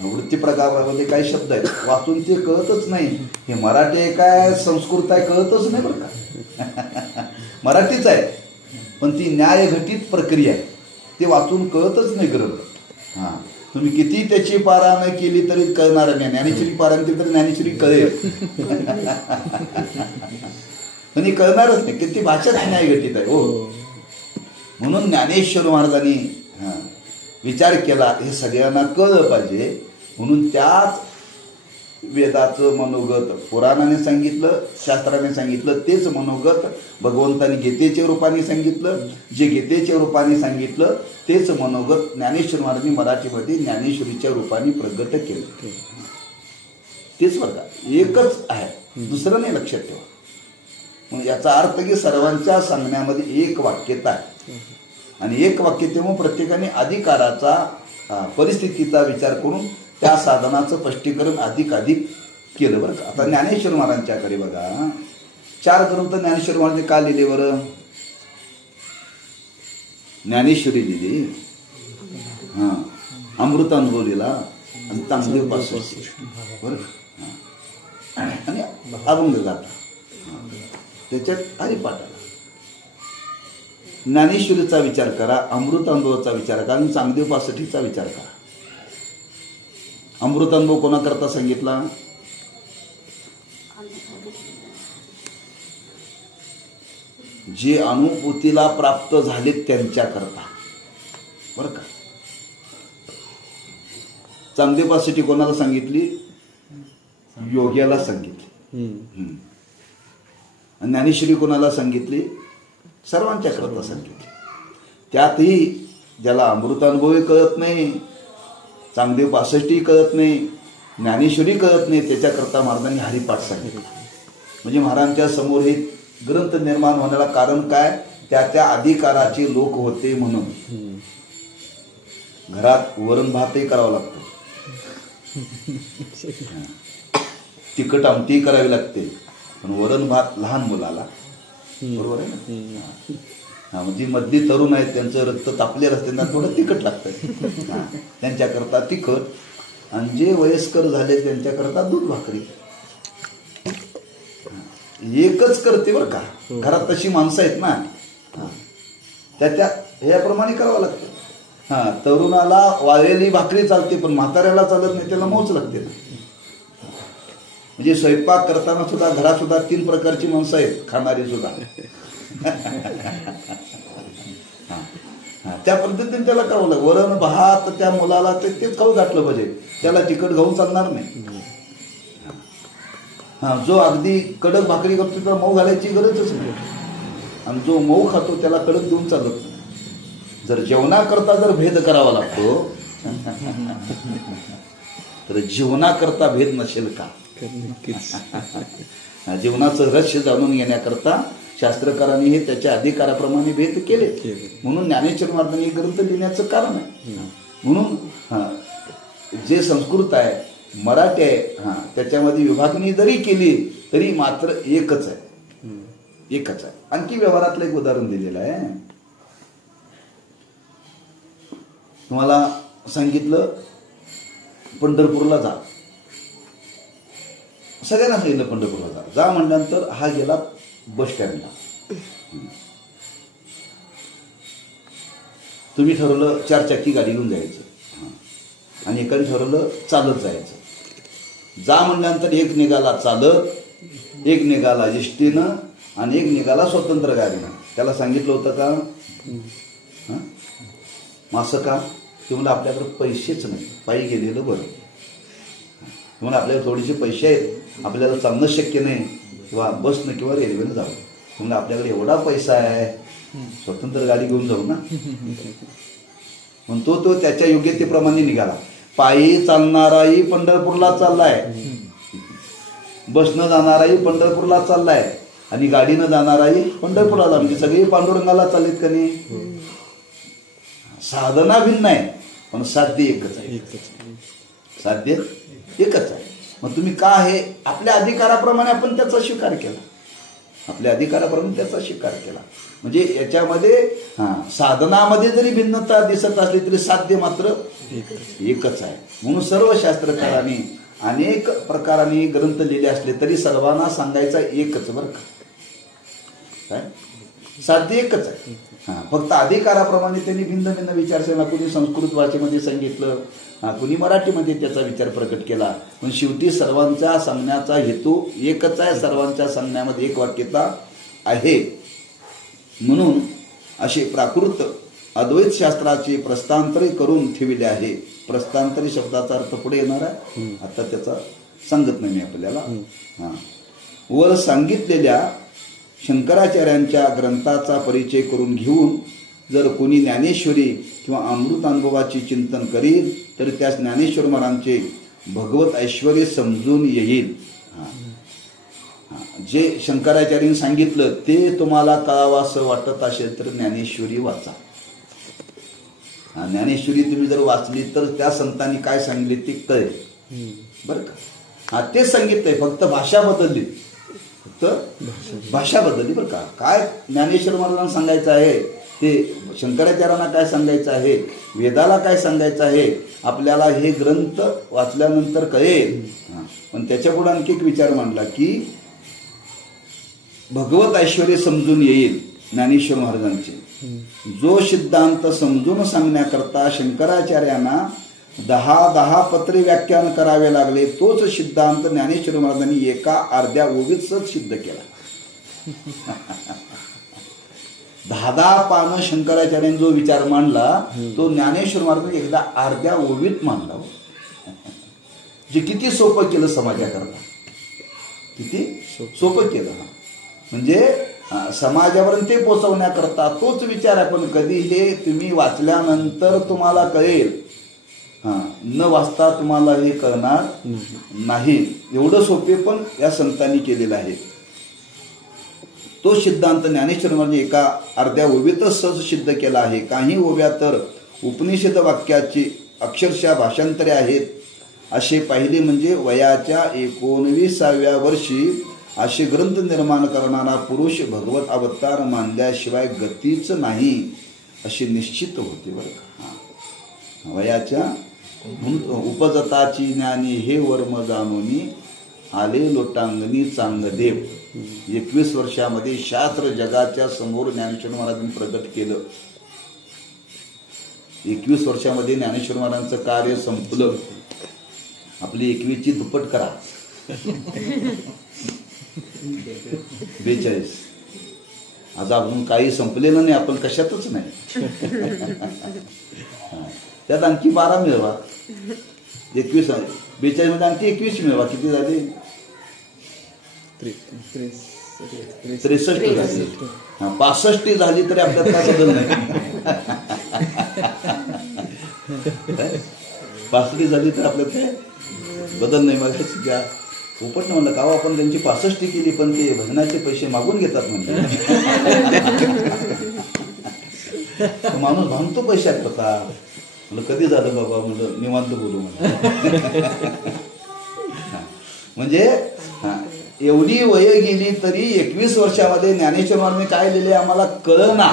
वृत्ती प्रकारामध्ये काही शब्द आहेत, वाचून ते कळतच नाही. हे मराठी आहे काय संस्कृत आहे कळतच नाही बरं का. मराठीच आहे पण ती न्यायघटित प्रक्रिया आहे, ते वाचून कळतच नाही गरज. तुम्ही किती त्याची पारायण केली तरी कळणार नाही. ज्ञानेश्वरी पारायण केली तरी ज्ञानेश्वरी कळेल पण कळणारच नाही, किती भाषाच न्यायघटित आहे. हो, म्हणून ज्ञानेश्वर महाराजांनी विचार केला हे सगळ्यांना कळलं पाहिजे, म्हणून त्याच वेदाचं मनोगत पुराणाने सांगितलं, शास्त्राने सांगितलं, तेच मनोगत भगवंतांनी गीतेच्या रूपाने सांगितलं. जे गीतेच्या रूपाने सांगितलं तेच मनोगत ज्ञानेश्वर महाराजांनी मराठीमध्ये ज्ञानेश्वरीच्या रूपाने प्रगट केलं. तेच बघा एकच आहे, दुसरं नाही. लक्षात ठेवा. मग याचा अर्थ की सर्वांच्या सांगण्यामध्ये एक वाक्यता आहे, आणि एक वाक्यतेमुळे प्रत्येकाने अधिकाराचा परिस्थितीचा विचार करून त्या साधनाचं स्पष्टीकरण अधिक केलं बरं का. आता ज्ञानेश्वर महाराजांच्याकडे बघा 4 ग्रंथ ज्ञानेश्वर महाराजांनी का लिहिले बरं? ज्ञानेश्वरी लिहिली, अमृतानुभव लिहिला आणि तांबदेव 65 बरं का? आणि अभंग गाथा त्याच्यात हरिपाठ आला. ज्ञानेश्वरीचा विचार करा, अमृतानुभवाचा विचार करा आणि चांगदेव 65चा विचार करा. अमृतानुभव कोणाकरता सांगितला? जे अनुभूतीला प्राप्त झाले त्यांच्याकरता बरं का. चांगदेव 65 कोणाला सांगितली? योग्याला सांगितली. ज्ञानेश्वरी कोणाला सांगितली? सर्वांच्या करता सांगितली. त्यातही ज्याला अमृतानुभवही कळत नाही, चांगदेव 65 कळत नाही, ज्ञानेश्वरी कळत नाही, त्याच्याकरता महाराजांनी हरिपाठ सांगितला. म्हणजे महाराजांच्या समोर हे ग्रंथ निर्माण होण्याला कारण काय? त्या अधिकाराचे लोक होते म्हणून. घरात वरण भातही करावा लागतो, तिखट आमटी करावी लागते, पण वरण भात लहान मुलाला बरोबर आहे ना. म्हणजे मधली तरुण आहेत त्यांचं रक्त तापलेलं असते ना, थोडं तिखट लागतं त्यांच्याकरता तिखट, आणि जे वयस्कर झाले त्यांच्याकरता दूध भाकरी. एकच करते बरं का. घरात तशी माणसं आहेत ना, त्या ह्याप्रमाणे करावं लागतं. तरुणाला वाळलेली भाकरी चालते, पण म्हाताऱ्याला चालत नाही, त्याला मौच लागते ना. म्हणजे स्वयंपाक करताना सुद्धा घरात सुद्धा 3 प्रकारची माणसं आहेत खाणारी सुद्धा. त्या पद्धतीने त्याला करावं लागतं. वरण भात त्या मुलाला तेच खाऊ घातलं पाहिजे, त्याला तिखट खाऊन चालणार नाही. जो अगदी कडक भाकरी करतो त्याला मऊ घालायची गरजच नाही, आणि जो मऊ खातो त्याला कडक देऊन चालत नाही. जर जेवणाकरता जर भेद करावा लागतो तर जीवनाकरता भेद नसेल का? जीवनाचं रहस्य जाणून घेण्याकरता शास्त्रकारांनी हे त्याच्या अधिकाराप्रमाणे भेद केले. म्हणून ज्ञानेश्वर महाराजांनी ग्रंथ लिहिण्याचं कारण आहे. म्हणून जे संस्कृत आहे, मराठी आहे, त्याच्यामध्ये विभागणी जरी केली तरी मात्र एकच आहे. आणखी व्यवहारातलं एक उदाहरण दिलेलं आहे. तुम्हाला सांगितलं पंढरपूरला जा, सगळ्यांना सांगितलं पंढरपूरला जा म्हटल्यानंतर हा गेला बस स्टँडला. तुम्ही ठरवलं 4 चाकी गाडी घेऊन जायचं, आणि एकाने ठरवलं चालत जायचं. जा म्हणल्यानंतर एक निघाला चालत, एक निघाला एसटीनं, आणि एक निघाला स्वतंत्र गाडीनं. त्याला सांगितलं होतं का? असं का? ते म्हणजे आपल्याकडे पैसेच नाही, पायी गेलेलं बरं. म्हणून आपल्याला थोडेसे पैसे आहेत, आपल्याला चालणं शक्य नाही, किंवा बसनं किंवा रेल्वेनं जावं. म्हणजे आपल्याकडे एवढा पैसा आहे, स्वतंत्र गाडी घेऊन जाऊ ना. म्हणून तो त्याच्या योग्यतेप्रमाणे निघाला. पायी चालणाराही पंढरपूरला चाललाय, बसनं जाणाराही पंढरपूरला चाललाय, आणि गाडीनं जाणाराही पंढरपूरला. म्हणजे सगळी पांडुरंगाला चाललीत का नाही? साधना भिन्न आहे, पण साध्य एकच आहे. साध्य एकच आहे. मग तुम्ही का हे आपल्या अधिकाराप्रमाणे आपण त्याचा स्वीकार केला, आपल्या अधिकाराप्रमाणे त्याचा स्वीकार केला. म्हणजे याच्यामध्ये साधनामध्ये जरी भिन्नता दिसत असली तरी साध्य मात्र एकच आहे. म्हणून सर्व शास्त्रकारांनी अनेक प्रकारांनी ग्रंथ लिहिले असले तरी सर्वांना सांगायचा एकच बरं का. काय? साध्य एकच आहे. फक्त अधिकाराप्रमाणे त्यांनी भिन्न भिन्न विचारसरणा, कुणी संस्कृत भाषेमध्ये सांगितलं, कुणी मराठीमध्ये त्याचा विचार प्रकट केला. पण शेवटी सर्वांचा सांगण्याचा हेतू एकच आहे, सर्वांच्या सांगण्यामध्ये एक वाक्यता आहे. म्हणून असे प्राकृत अद्वैत शास्त्राचे प्रस्तांतरे करून ठेवले आहे. प्रस्तांतरी शब्दाचा अर्थ पुढे येणार आहे, आता त्याचा सांगत नाही मी आपल्याला. वर सांगितलेल्या शंकराचार्यांच्या ग्रंथाचा परिचय करून घेऊन जर कोणी ज्ञानेश्वरी किंवा अमृतानुभवाची चिंतन करील तर त्यास ज्ञानेश्वर महाराजांचे भगवत ऐश्वर्य समजून येईल. जे शंकराचार्यांनी सांगितलं ते तुम्हाला कळावंसं वाटत असेल तर ज्ञानेश्वरी वाचा. ज्ञानेश्वरी तुम्ही जर वाचली तर त्या संतांनी काय सांगितले ते कळेल बरं का. तेच सांगितलंय, फक्त भाषा बदलली, फक्त भाषा बदलली बरं का. काय ज्ञानेश्वर महाराजांना सांगायचं आहे ते शंकराचार्यांना काय सांगायचं आहे, वेदाला काय सांगायचं आहे, आपल्याला हे ग्रंथ वाचल्यानंतर कळेल. पण त्याच्यापुढे आणखी एक विचार मांडला की भगवत ऐश्वर्य समजून येईल ज्ञानेश्वर महाराजांचे. जो सिद्धांत समजून सांगण्याकरता शंकराचार्यांना 10 पत्रे व्याख्यान करावे लागले, तोच सिद्धांत ज्ञानेश्वर महाराजांनी एका अर्ध्या ओवीत सहज सिद्ध केला. 10 पानं शंकराचार्यांनी जो विचार मांडला तो ज्ञानेश्वर महाराजांनी एकदा अर्ध्या ओवीत मांडला. जे किती सोपं केलं समाजाकरता, किती सोपं केलं. म्हणजे समाजापर्यंत ते पोचवण्याकरता तोच विचार आहे. पण कधी हे तुम्ही वाचल्यानंतर तुम्हाला कळेल, न वाचता तुम्हाला हे कळणार नाही. एवढं सोपे पण या संतांनी केलेलं आहे. तो सिद्धांत ज्ञानेश्वर महाराज एका अर्ध्या ओवीतच सहज सिद्ध केला आहे. काही ओव्या तर उपनिषद वाक्याची अक्षरशः भाषांतरे आहेत. असे पाहिले म्हणजे वयाच्या 19व्या वर्षी असे ग्रंथ निर्माण करणारा पुरुष भगवत अवतार मानल्याशिवाय गतीच नाही असे निश्चित होते. बरं, वयाच्या उपजताची ज्ञानी हे वर्म जाणोनी आले लोटांगणी चांगदेव. 21 वर्षामध्ये शास्त्र जगाच्या समोर ज्ञानेश्वर महाराजांनी प्रगट केलं. 21 वर्षामध्ये ज्ञानेश्वर महाराजांचं कार्य संपलं. आपली 21ची दुप्पट करा. 42. आज आपण काही संपलेलं नाही, आपण कशातच नाही. त्यात आणखी 12 मिळवा. 21 42 मध्ये आणखी 21 मिळवा. किती झाले? 63 झाली. 65 झाली तरी आपल्यात काय बदल नाही. 65 झाली तर आपल्यात काय बदल नाही. मला घ्या उपट म्हणलं का आपण त्यांची 65 केली पण ते भजनाचे पैसे मागून घेतात म्हणजे. माणूस भांगतो पैशात होता. म्हणलं कधी झालं बाबा, म्हणलं निवांत बोलू म्हणलं. म्हणजे एवढी वय गेली तरी 21 वर्षामध्ये ज्ञानेश्वर महाराजांनी काय लिहिले आम्हाला कळना.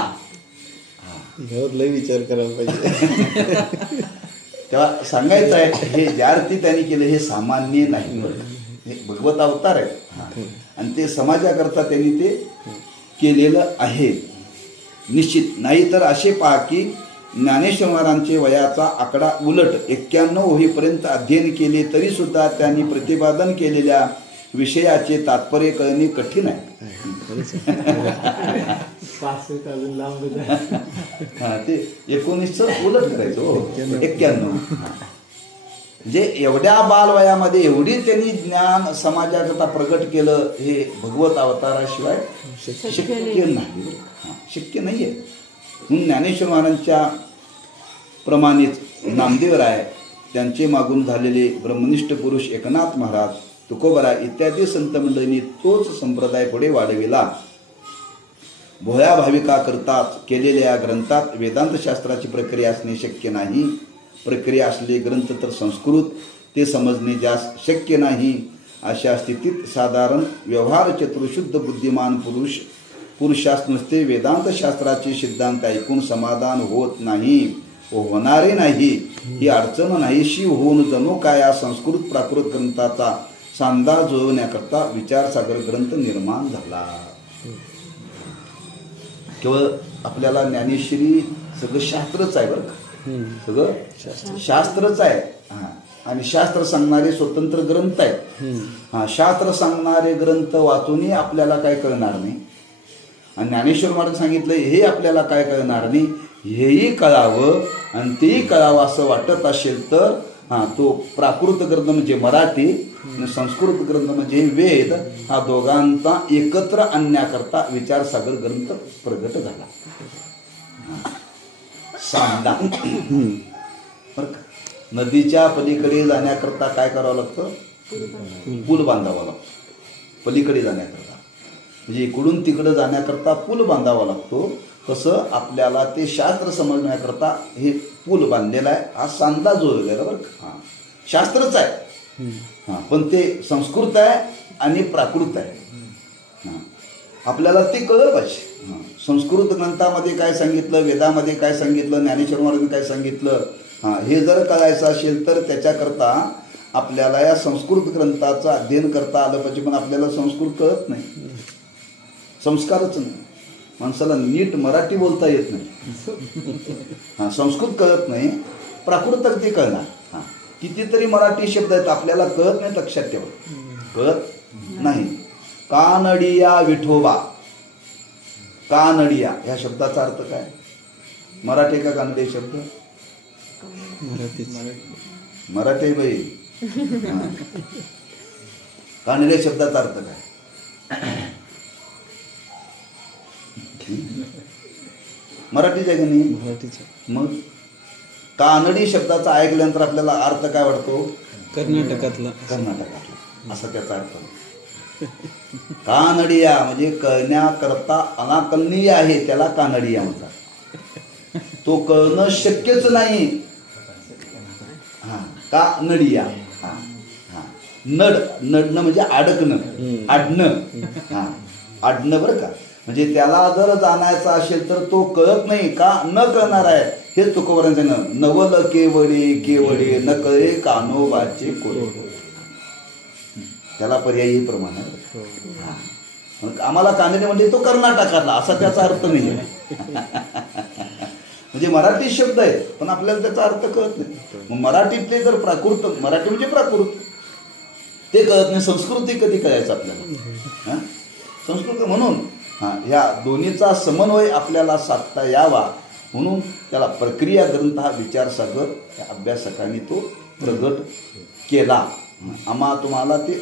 ह्यावर लय विचार करायला पाहिजे. तेव्हा सांगायचं आहे हे ज्या अर्थी त्यांनी केलं हे सामान्य नाही. हे भगवत अवतार आहे आणि ते समाजाकरता त्यांनी ते केलेलं आहे निश्चित. नाही तर असे पहा की ज्ञानेश्वर महाराजांचे वयाचा आकडा उलट 91 होईपर्यंत अध्ययन केले तरी सुद्धा त्यांनी प्रतिपादन केलेल्या विषयाचे तात्पर्य कळणे कठीण आहे. ते 19चं उलट करायचं. 91 म्हणजे एवढ्या बालवयामध्ये एवढी त्यांनी ज्ञान समाजाकरता प्रगट केलं. हे भगवत अवताराशिवाय शक्य नाही. शक्य नाहीये. म्हणून ज्ञानेश्वर महाराजांच्या प्रमाणेच नामदेवराय, त्यांचे मागून झालेले ब्रह्मनिष्ठ पुरुष एकनाथ महाराज, तुकोबरा इत्यादी संत मंडळींनी तोच संप्रदाय पुढे वाढविला. भोळ्या भाविका करतात केलेल्या ग्रंथात वेदांत शास्त्राची प्रक्रिया असणे शक्य नाही. प्रक्रिया असले ग्रंथ तर संस्कृत, ते समजणे जास शक्य नाही. अशा स्थितीत साधारण व्यवहार चतुर्शुद्ध बुद्धिमान पुरुषास नुसते वेदांत शास्त्राचे सिद्धांत ऐकून समाधान होत नाही, होणारे नाही. ही अडचण नाहीशी होऊन जणू काय या संस्कृत प्राकृत ग्रंथाचा सांदा जुळवण्याकरता विचारसागर ग्रंथ निर्माण झाला. केवळ आपल्याला ज्ञानेश्वरी सगळं शास्त्रच आहे बरं का. सगळं शास्त्रच आहे. आणि शास्त्र सांगणारे स्वतंत्र ग्रंथ आहेत. शास्त्र सांगणारे ग्रंथ वाचूनही आपल्याला काय कळणार नाही. आणि ज्ञानेश्वर महाराज सांगितलं हे आपल्याला काय कळणार नाही, हेही कळावं आणि तेही कळावं असं वाटत असेल तर तो प्राकृत ग्रंथ म्हणजे मराठी आणि संस्कृत ग्रंथ म्हणजे वेद, हा दोघांचा एकत्र आणण्याकरता विचारसागर ग्रंथ प्रगट झाला. सांदा नदीच्या पलीकडे जाण्याकरता काय करावं लागतं, पूल बांधावा लागतो. पलीकडे जाण्याकरता म्हणजे इकडून तिकडे जाण्याकरता पूल बांधावा लागतो. तसं आपल्याला ते शास्त्र समजण्याकरता हे पूल बांधलेला आहे. हा सांदा जोडलेला बरं का. शास्त्रच आहे पण ते संस्कृत आहे आणि प्राकृत आहे. आपल्याला ते कळलं पाहिजे. संस्कृत ग्रंथामध्ये काय सांगितलं, वेदामध्ये काय सांगितलं, ज्ञानेश्वर महाराजांनी काय सांगितलं, हे जर कळायचं असेल तर त्याच्याकरता आपल्याला या संस्कृत ग्रंथाचं अध्ययन करता आलं पाहिजे. पण आपल्याला संस्कृत कळत नाही, संस्कारच नाही, माणसाला नीट मराठी बोलता येत नाही. संस्कृत कळत नाही, प्राकृत ते कळणार. कितीतरी मराठी शब्द आहेत आपल्याला कळत नाही, लक्षात ठेवा, कळत नाही. कानडिया विठोबा, कानडिया ह्या शब्दाचा अर्थ काय? मराठी का कानडी शब्द? मराठी बाई. कानडी शब्दाचा अर्थ काय? मराठीच आहे का नाही? मराठीच. मग कानडी शब्दाचा ऐकल्यानंतर आपल्याला अर्थ काय वाटतो? कर्नाटकातला. कर्नाटकातला असा त्याचा अर्थ. कानडिया म्हणजे कळण्याकरता अनाकलनीय आहे, त्याला कानडिया म्हणतात. तो कळणं शक्यच नाही. कानडिया. नड, नडणं म्हणजे अडकणं, आडणं. आडणं बरं का. म्हणजे त्याला जर जाणायचं असेल तर तो कळत नाही का न कळणार आहे, हेच तुकोबारांचं नवल केवळे केवळे न कळे कानोबाचे कोळे. त्याला पर्यायी प्रमाण आहे. आम्हाला कानडी म्हणजे तो कर्नाटकातला असा त्याचा अर्थ नाही. म्हणजे मराठी शब्द आहे पण आपल्याला त्याचा अर्थ कळत नाही. मग मराठीतले जर प्राकृत, मराठी म्हणजे प्राकृत ते कळत नाही. संस्कृती कधी कळायचं आपल्याला? संस्कृत. म्हणून ह्या दोन्हीचा समन्वय आपल्याला साधता यावा म्हणून त्याला प्रक्रिया ग्रंथ हा विचारसागर या अभ्यासकांनी तो प्रगट केला. आम्हा तुम्हाला ते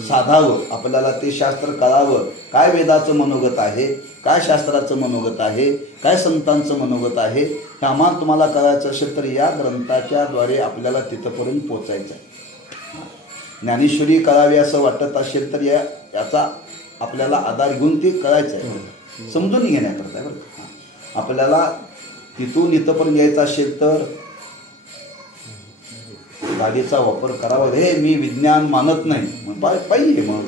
साधावं, आपल्याला ते शास्त्र कळावं. काय वेदाचं मनोगत आहे, काय शास्त्राचं मनोगत आहे, काय संतांचं मनोगत आहे, हे आम्हाला तुम्हाला कळायचं असेल तर या ग्रंथाच्या द्वारे आपल्याला तिथंपर्यंत पोचायचं आहे. ज्ञानेश्वरी कळावी असं वाटत असेल तर याचा आपल्याला आधार घेऊन ते कळायचं आहे, समजून घेण्याकरता. बरं आपल्याला तिथून इथंपर्यंत यायचं असेल तर गाडीचा वापर करावा. हे मी विज्ञान मानत नाही, पायी आहे, मग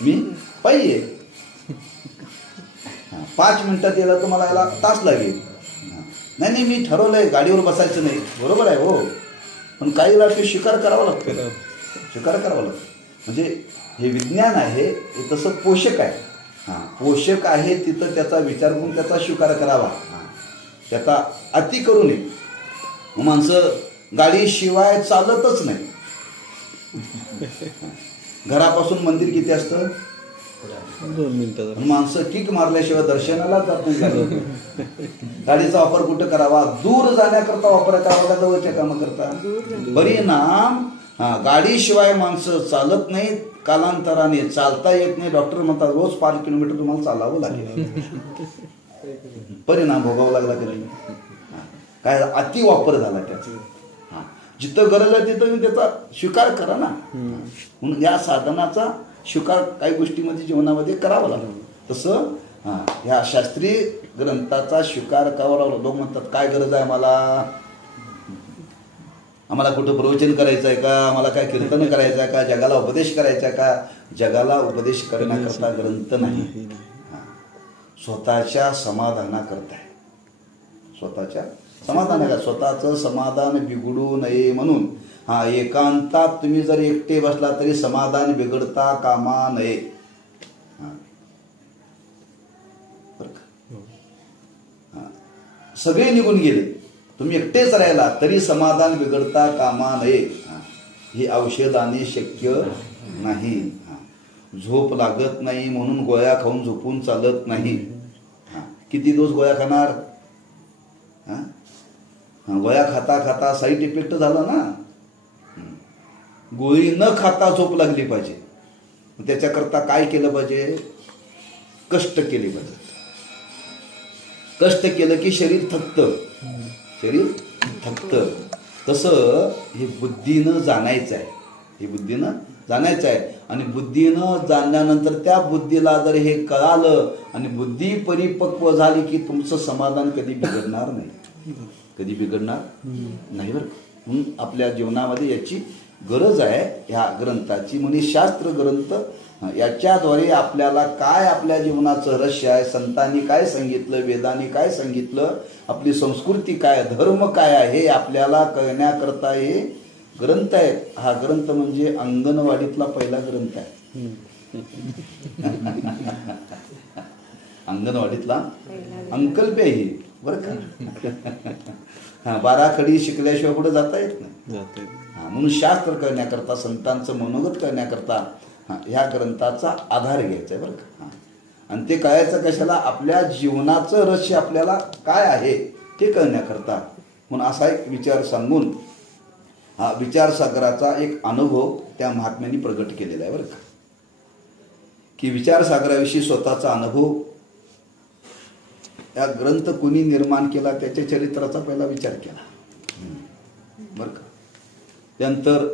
मी पायी आहे. 5 मिनिटात यायला तुम्हाला याला तास लागेल. नाही मी ठरवलंय गाडीवर बसायचं नाही, बरोबर आहे हो, पण काही वेळा ते स्वीकार करावा लागतो, स्वीकार करावा लागतो. म्हणजे हे विज्ञान आहे, हे तसं पोषक आहे. पोषक आहे तिथं त्याचा विचार करून त्याचा स्वीकार करावा, त्याचा अति करू नये. माणसं गाडीशिवाय चालतच नाही. घरापासून मंदिर किती असतं? 2 मिनिटं. माणसं किक मारल्याशिवाय दर्शनाला जात नाही. गाडीचा वापर कुठं करावा? दूर जाण्याकरता वापर करावा का जवळच्या कामं करता? परिणाम गाडीशिवाय माणसं चालत नाहीत. कालांतराने चालता येत नाही. डॉक्टर म्हणतात रोज 5 किलोमीटर तुम्हाला चालावं लागेल. परिणाम भोगावा लागला की नाही? काय अति वापर झाला त्याचा. जिथं गरज आहे तिथं त्याचा स्वीकार करा ना. म्हणून या साधनाचा स्वीकार काही गोष्टीमध्ये जीवनामध्ये करावा लागतो. तसं ह्या शास्त्रीय ग्रंथाचा स्वीकार करावा. लोक म्हणतात काय गरज आहे आम्हाला कुठं प्रवचन करायचं आहे का, आम्हाला काय कीर्तन करायचं आहे का, जगाला उपदेश करायचा आहे का? जगाला उपदेश करण्याकरता ग्रंथ नाही, स्वतःच्या समाधानाकरता आहे. स्वतःच्या समाधान आहे. स्वतःचं समाधान बिघडू नये म्हणून एकांतात तुम्ही जर एकटे बसला तरी समाधान बिघडता कामा नये. सगळे निघून गेले, तुम्ही एकटेच राहिला तरी समाधान बिघडता कामा नये. हे औषधाने शक्य नाही. झोप लागत नाही म्हणून गोळ्या खाऊन झोपून चालत नाही. किती दिवस गोळ्या खाणार? गोळ्या खाता खाता साईड इफेक्ट झाला ना. गोळी न खाता झोप लागली पाहिजे. त्याच्याकरता काय केलं पाहिजे? कष्ट केले पाहिजे. कष्ट केलं की शरीर थकतं, शरीर थकतं. तसं हे बुद्धीनं जाणायचं आहे, हे बुद्धीनं जाणायचं आहे. आणि बुद्धीनं जाणल्यानंतर त्या बुद्धीला जर हे कळालं आणि बुद्धी परिपक्व झाली की तुमचं समाधान कधी बिघडणार नाही, कधी बिघडणार नाही. बरं म्हणून आपल्या जीवनामध्ये याची गरज आहे ह्या ग्रंथाची. म्हणजे शास्त्र ग्रंथ याच्याद्वारे आपल्याला काय आपल्या जीवनाचं रहस्य आहे, संतांनी काय सांगितलं, वेदांनी काय सांगितलं, आपली संस्कृती काय, धर्म काय आहे हे आपल्याला कळण्याकरता हे ग्रंथ आहे. हा ग्रंथ म्हणजे अंगणवाडीतला पहिला ग्रंथ आहे. अंगणवाडीतला अंकल्पे आहे बरं का. 12 खडी शिकल्याशिवाय पुढे जाता येत नाही. म्हणून शास्त्र करण्याकरता, संतांचं मनोगत करण्याकरता ह्या ग्रंथाचा आधार घ्यायचा आहे बरं का. आणि ते कळायचं कशाला, आपल्या जीवनाचं रहस्य आपल्याला काय आहे ते कळण्याकरता. म्हणून असा एक विचार सांगून हा विचारसागराचा एक अनुभव त्या महात्म्यांनी प्रगट केलेला आहे बरं का. की विचारसागराविषयी स्वतःचा अनुभव, या ग्रंथ कुणी निर्माण केला त्याच्या चरित्राचा पहिला विचार केला बरं का. त्यानंतर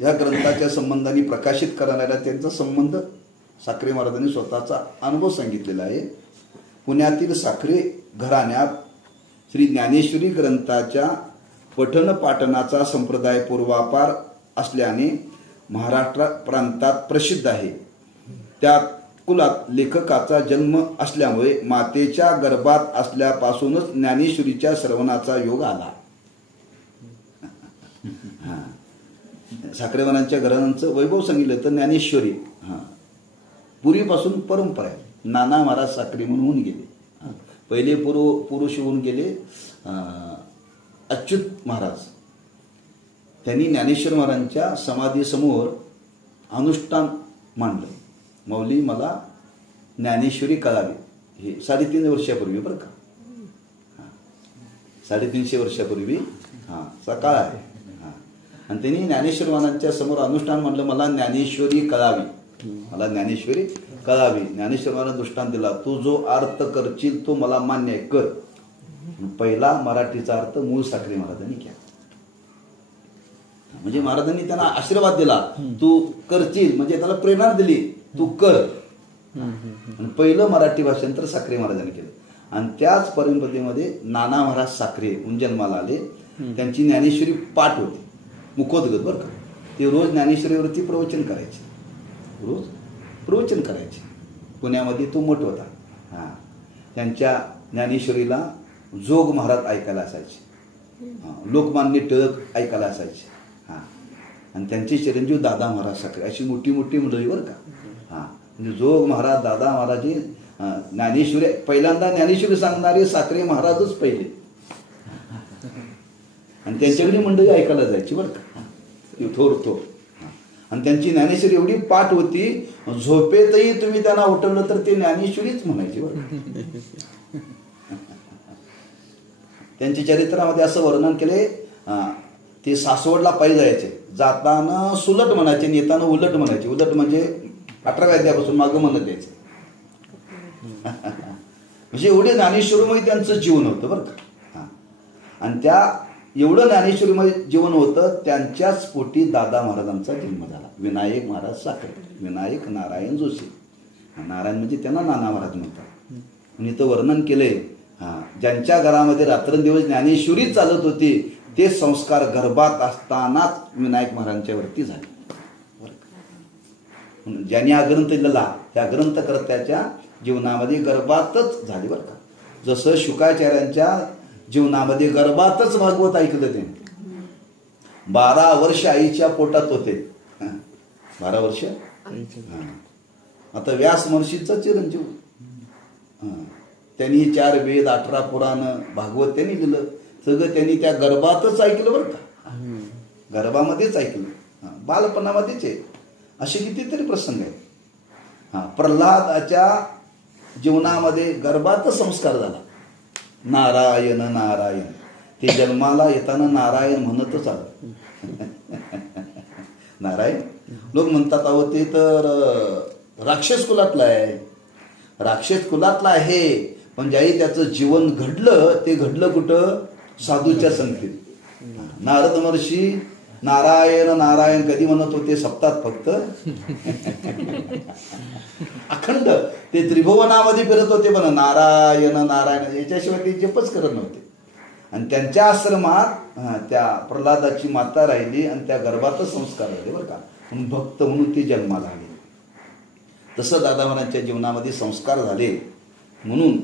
या ग्रंथाच्या संबंधाने प्रकाशित करणाऱ्या त्यांचा संबंध साखरे महाराजांनी स्वतःचा अनुभव सांगितलेला आहे. पुण्यातील साखरे घराण्यात श्री ज्ञानेश्वरी ग्रंथाच्या पठण पाठनाचा संप्रदाय पूर्वापार असल्याने महाराष्ट्र प्रांतात प्रसिद्ध आहे. त्या कुलात लेखकाचा जन्म असल्यामुळे मातेच्या गर्भात असल्यापासूनच ज्ञानेश्वरीच्या श्रवणाचा योग आला. साखरे महाराजांच्या घराण्यांचं वैभव सांगितलं तर ज्ञानेश्वरी पूर्वीपासून परंपरा आहे. नाना महाराज साखरे म्हणून होऊन गेले. पहिले पुरुष होऊन गेले अच्युत महाराज. त्यांनी ज्ञानेश्वर महाराजांच्या समाधीसमोर अनुष्ठान मांडलं. मौली मला ज्ञानेश्वरी कळावी. हे 350 वर्षापूर्वी बरं का. 350 वर्षापूर्वी काळ आहे. आणि त्यांनी ज्ञानेश्वर महाराजांच्या समोर अनुष्ठान म्हणलं, मला ज्ञानेश्वरी कळावी, मला ज्ञानेश्वरी कळावी. ज्ञानेश्वर महाराज दृष्टांत दिला, तू जो अर्थ करशील तो मला मान्य आहे, कर. पहिला मराठीचा अर्थ मूळ साखरे महाराजांनी केला. म्हणजे महाराजांनी त्यांना आशीर्वाद दिला, तू करशील म्हणजे त्याला प्रेरणा दिली, तू कर. पहिलं मराठी भाषांतर साखरे महाराजांनी केलं. आणि त्याच परंपरेमध्ये नाना महाराज साखरे जन्माला आले. त्यांची ज्ञानेश्वरी पाठ होती, मुखोद्गत बरं का. ते रोज ज्ञानेश्वरीवरती प्रवचन करायचे, रोज प्रवचन करायचे. पुण्यामध्ये तो मठ होता. त्यांच्या ज्ञानेश्वरीला जोग महाराज ऐकायला असायचे, लोकमान्य टिळक ऐकायला असायचे. आणि त्यांचे चिरंजीव दादा महाराज साखरे, अशी मोठी मोठी मंडळी बरं का. म्हणजे जोग महाराज, दादा महाराज हे ज्ञानेश्वरी पहिल्यांदा ज्ञानेश्वरी सांगणारे साखरे महाराजच पहिले. आणि त्यांच्याकडे मंडळी ऐकायला जायची बरं का, थोर. आणि त्यांची ज्ञानेश्वरी एवढी पाठ होती, झोपेतही तुम्ही त्यांना उठवलं तर ते ज्ञानेश्वरीच म्हणायचे बरं. त्यांच्या चरित्रामध्ये असं वर्णन केले, ते सासवडला पायी जायचे, जाताना सुलट म्हणायचे, नेताना उलट म्हणायचे. उलट म्हणजे 18व्या अध्यायापासून मागं म्हणत यायचं. म्हणजे एवढे ज्ञानेश्वरीमय त्यांचं जीवन होतं बरं का. आणि त्या एवढं ज्ञानेश्वरीमय जीवन होतं, त्यांच्याच पोटी दादा महाराजांचा जन्म झाला. विनायक महाराज साखरे, विनायक नारायण जोशी. नारायण म्हणजे त्यांना नाना महाराज म्हणतात. आणि इथं वर्णन केलंय, ज्यांच्या घरामध्ये रात्रंदिवस ज्ञानेश्वरी चालत होती ते संस्कार गर्भात असतानाच विनायक महाराजांच्या वरती झाले. ज्यांनी हा ग्रंथ लिहिला त्या ग्रंथकर्त्याच्या जीवनामध्ये गर्भातच झाली बरं का. जसं शुकाचार्यांच्या जीवनामध्ये गर्भातच भागवत ऐकलं ते. 12 वर्ष आईच्या पोटात होते. 12 वर्ष. आता व्यास महर्षीचा चिरंजीव, त्यांनी 4 वेद, 18 पुराण, भागवत त्यांनी लिहिलं. सगळं त्यांनी त्या गर्भातच ऐकलं बरं का. गर्भामध्येच ऐकलं, बालपणामध्येच आहे. असे कितीतरी प्रसंग आहेत. प्रल्हादाच्या जीवनामध्ये गर्भातच संस्कार झाला. नारायण नारायण, ते जन्माला येताना नारायण म्हणतच आलं. नारायण लोक म्हणतात, अहो ते तर राक्षस कुलातला आहे, राक्षस कुलातला आहे. पण ज्याही त्याचं जीवन घडलं ते घडलं कुठं, साधूच्या संगतीत. नारद महर्षी नारायण नारायण कधी म्हणत होते, सप्तात फक्त. अखंड ते त्रिभुवनामध्ये फिरत होते, पण नारायण नारायण याच्याशिवाय ते जपच करत नव्हते. आणि त्यांच्या आश्रमात त्या प्रल्हादाची माता राहिली आणि त्या गर्भातच संस्कार झाले बरं का. भक्त म्हणून ती जन्माला आली. तसं दादा महाराजांच्या जीवनामध्ये संस्कार झाले म्हणून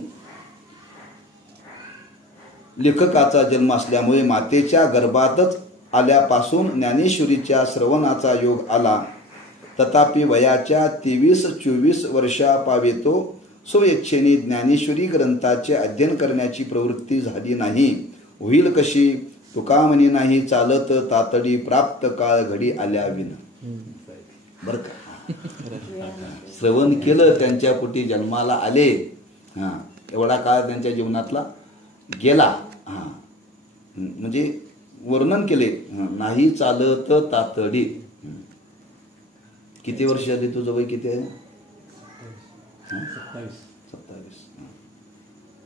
लेखकाचा जन्म असल्यामुळे मातेच्या गर्भातच आल्यापासून ज्ञानेश्वरीच्या श्रवणाचा योग आला. तथापि वयाच्या 23-24 वर्षापावेतो स्वइच्छेने ज्ञानेश्वरी ग्रंथाचे अध्ययन करण्याची प्रवृत्ती झाली नाही. होईल कशी? तुका म्हणे नाही चालत तातडी प्राप्त काळ घडी आल्या विन. बर का? श्रवण केलं, त्यांच्या पोटी जन्माला आले. एवढा काळ त्यांच्या जीवनातला गेला. म्हणजे वर्णन केले. नाही चालत तातडी. किती वर्ष झाली? तुझं वय किती आहे? 27.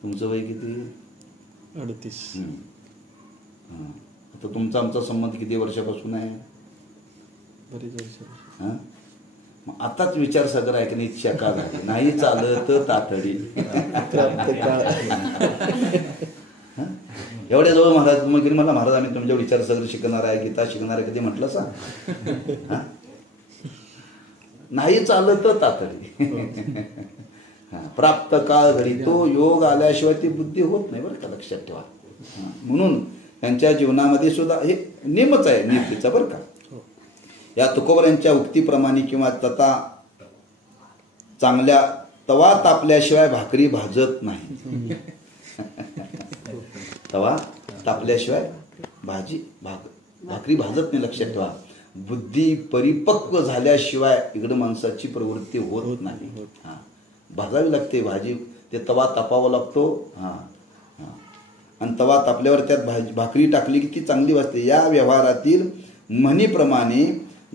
तुमचं वय किती? 38. आता तुमचा आमचा संबंध किती वर्षापासून आहे? बरीच वर्ष. मग आताच विचारसागर ऐकण्याची इच्छा का झाली? नाही चालत तातडी. एवढ्या जवळ महाराज मग मला महाराज आम्ही तुमच्या विचारसागर शिकणार आहे, गीता शिकणार आहे, कधी म्हटलं सा? नाही चालत तातडी. प्राप्त काळ घडी. तो योग आल्याशिवाय ती बुद्धी होत नाही बरं का, लक्षात ठेवा. म्हणून त्यांच्या जीवनामध्ये सुद्धा हे नेमच आहे नीतीचा बरं का. या तुकोबरांच्या उक्तीप्रमाणे किंवा तथा चांगल्या तवा तापल्याशिवाय भाकरी भाजत नाही. तवा तापल्याशिवाय भाकरी भाजत नाही, लक्षात ठेवा. बुद्धी परिपक्व झाल्याशिवाय इकडं माणसाची प्रवृत्ती होत नाही. भाजावी लागते भाजी, ते तवा तापावा लागतो. आणि तवा तापल्यावर त्यात भाकरी टाकली की ती चांगली वाजते. या व्यवहारातील म्हणीप्रमाणे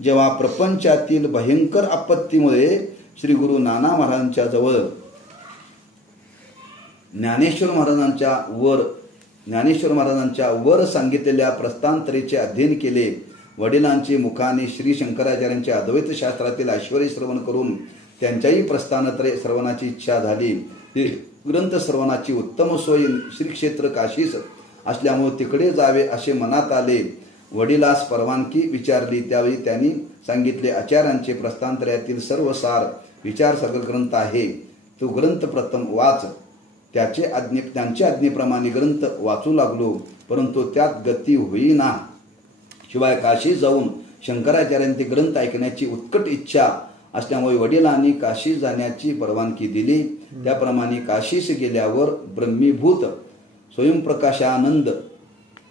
जेव्हा प्रपंचातील भयंकर आपत्तीमुळे श्री गुरु नाना महाराजांच्या जवळ ज्ञानेश्वर महाराजांच्या वर सांगितलेल्या प्रस्थांतरेचे अध्ययन केले. वडिलांचे मुखाने श्री शंकराचार्यांच्या अद्वैत शास्त्रातील ऐश्वर्य श्रवण करून त्यांच्याही प्रस्थानत्रे श्रवणाची इच्छा झाली. ग्रंथ श्रवणाची उत्तम सोय श्री क्षेत्र काशीस असल्यामुळे तिकडे जावे असे मनात आले. वडिलास परवानगी विचारली. त्यावेळी त्यांनी सांगितले, आचार्यांचे प्रस्थांतरातील सर्व सार विचारसागर ग्रंथ आहे, तो ग्रंथ प्रथम वाच. त्यांच्या आज्ञेप्रमाणे ग्रंथ वाचू लागलो, परंतु त्यात गती होईना. शिवाय काशी जाऊन शंकराचार्यांचे ग्रंथ ऐकण्याची उत्कट इच्छा असल्यामुळे वडिलांनी काशी जाण्याची परवानगी दिली. त्याप्रमाणे काशीस गेल्यावर ब्रह्मीभूत स्वयंप्रकाशानंद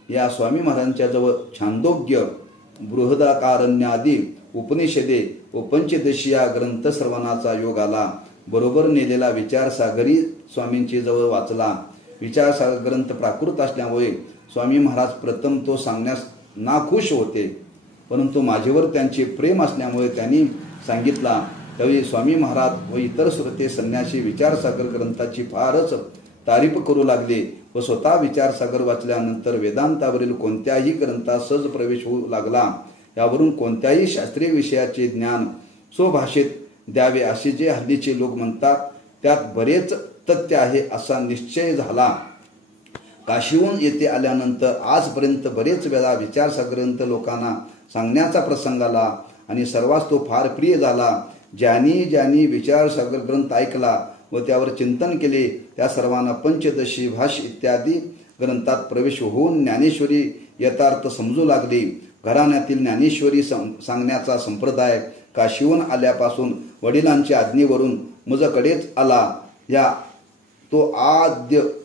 या स्वामी महाराजांच्या जवळ छांदोग्य, बृहदाकारण्यादी उपनिषदे व पंचदशी या ग्रंथ श्रवणाचा योग आला. बरोबर नेलेला विचारसागरी स्वामींची जवळ वाचला. विचारसागर ग्रंथ प्राकृत असल्यामुळे स्वामी महाराज प्रथम तो सांगण्यास नाखुश होते, परंतु माझ्यावर त्यांचे प्रेम असल्यामुळे त्यांनी सांगितला. त्यावेळी स्वामी महाराज व इतर श्रोते संन्यासी विचारसागर ग्रंथाची फारच तारीफ करू लागले व स्वतः विचारसागर वाचल्यानंतर वेदांतावरील कोणत्याही ग्रंथात सहज प्रवेश होऊ लागला. यावरून कोणत्याही शास्त्रीय विषयाचे ज्ञान स्वभाषेत द्यावे असे जे हल्लीचे लोक म्हणतात त्यात बरेच तथ्य आहे असा निश्चय झाला. काशीहून येथे आल्यानंतर आजपर्यंत बरेच वेळा विचारसागर ग्रंथ लोकांना सांगण्याचा प्रसंग आला आणि सर्वांस तो फार प्रिय झाला. ज्यांनी विचारसागर ग्रंथ ऐकला व त्यावर चिंतन केले त्या सर्वांना पंचदशी, भाष्य इत्यादी ग्रंथात प्रवेश होऊन ज्ञानेश्वरी यथार्थ समजू लागली. घराण्यातील ज्ञानेश्वरी सांगण्याचा संप्रदाय काशीहून आल्यापासून वडिलांच्या आज्ञेवरून मुझकडेच आला. या तो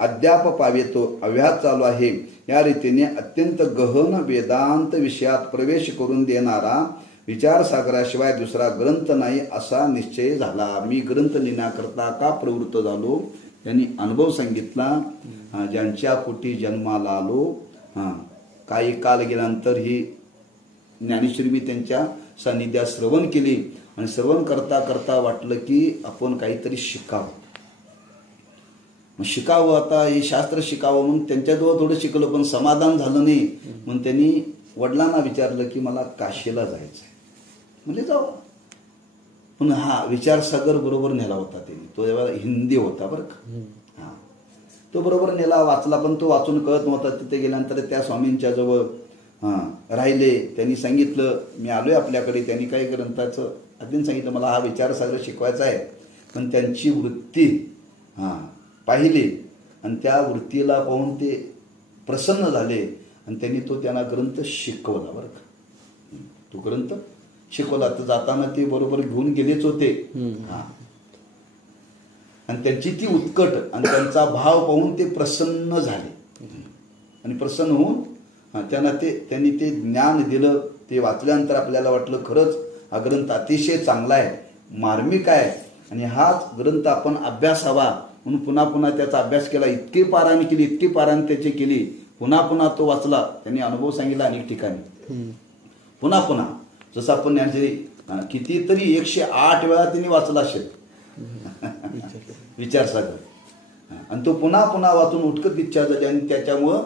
अद्याप पावेतो अव्याहत चालू आहे. या रीतीने अत्यंत गहन वेदांत विषयात प्रवेश करून देणारा विचारसागराशिवाय दुसरा ग्रंथ नाही असा निश्चय झाला. मी ग्रंथ लिहिण्याकरता का प्रवृत्त झालो यांनी अनुभव सांगितला. ज्यांच्या पोटी जन्माला आलो, काही काल गेल्यानंतर ही ज्ञानेश्वरी मी त्यांच्या सानिध्यात श्रवण केली आणि श्रवण करता करता वाटलं की आपण काहीतरी शिकावं. शिकावं, आता हे शास्त्र शिकावं म्हणून त्यांच्याजवळ थोडं शिकलो, पण समाधान झालं नाही. म्हणून त्यांनी वडिलांना विचारलं की मला काशीला जायचं आहे. म्हणजे जाऊ. पण विचारसागर बरोबर नेला होता त्यांनी. तो जेव्हा हिंदी होता बरं का. तो बरोबर नेला, वाचला, पण तो वाचून कळत नव्हता. तिथे गेल्यानंतर त्या स्वामींच्या जवळ राहिले. त्यांनी सांगितलं मी आलोय आपल्याकडे. त्यांनी काही ग्रंथाचं अगदी सांगितलं मला हा विचारसागर शिकवायचा आहे, पण त्यांची वृत्ती पाहिली आणि त्या वृत्तीला पाहून ते प्रसन्न झाले आणि त्यांनी तो त्यांना ग्रंथ शिकवला. बरं का, तो ग्रंथ शिकवला. तर जाताना ते बरोबर घेऊन गेलेच होते. आणि त्यांची ती उत्कट आणि त्यांचा भाव पाहून ते प्रसन्न झाले आणि प्रसन्न होऊन त्यांनी ते ज्ञान दिलं. ते वाचल्यानंतर आपल्याला वाटलं खरंच हा ग्रंथ अतिशय चांगला आहे, मार्मिक आहे आणि हाच ग्रंथ आपण अभ्यासावा म्हणून पुन्हा पुन्हा त्याचा अभ्यास केला. इतकी पारायण त्याची केली. पुन्हा पुन्हा तो वाचला. त्यांनी अनुभव सांगितला अनेक ठिकाणी. पुन्हा पुन्हा जसं आपण कितीतरी 108 वेळा त्यांनी वाचला असेल विचारसागर. आणि तो पुन्हा पुन्हा वाचून उठकत इच्छा झाली आणि त्याच्यामुळं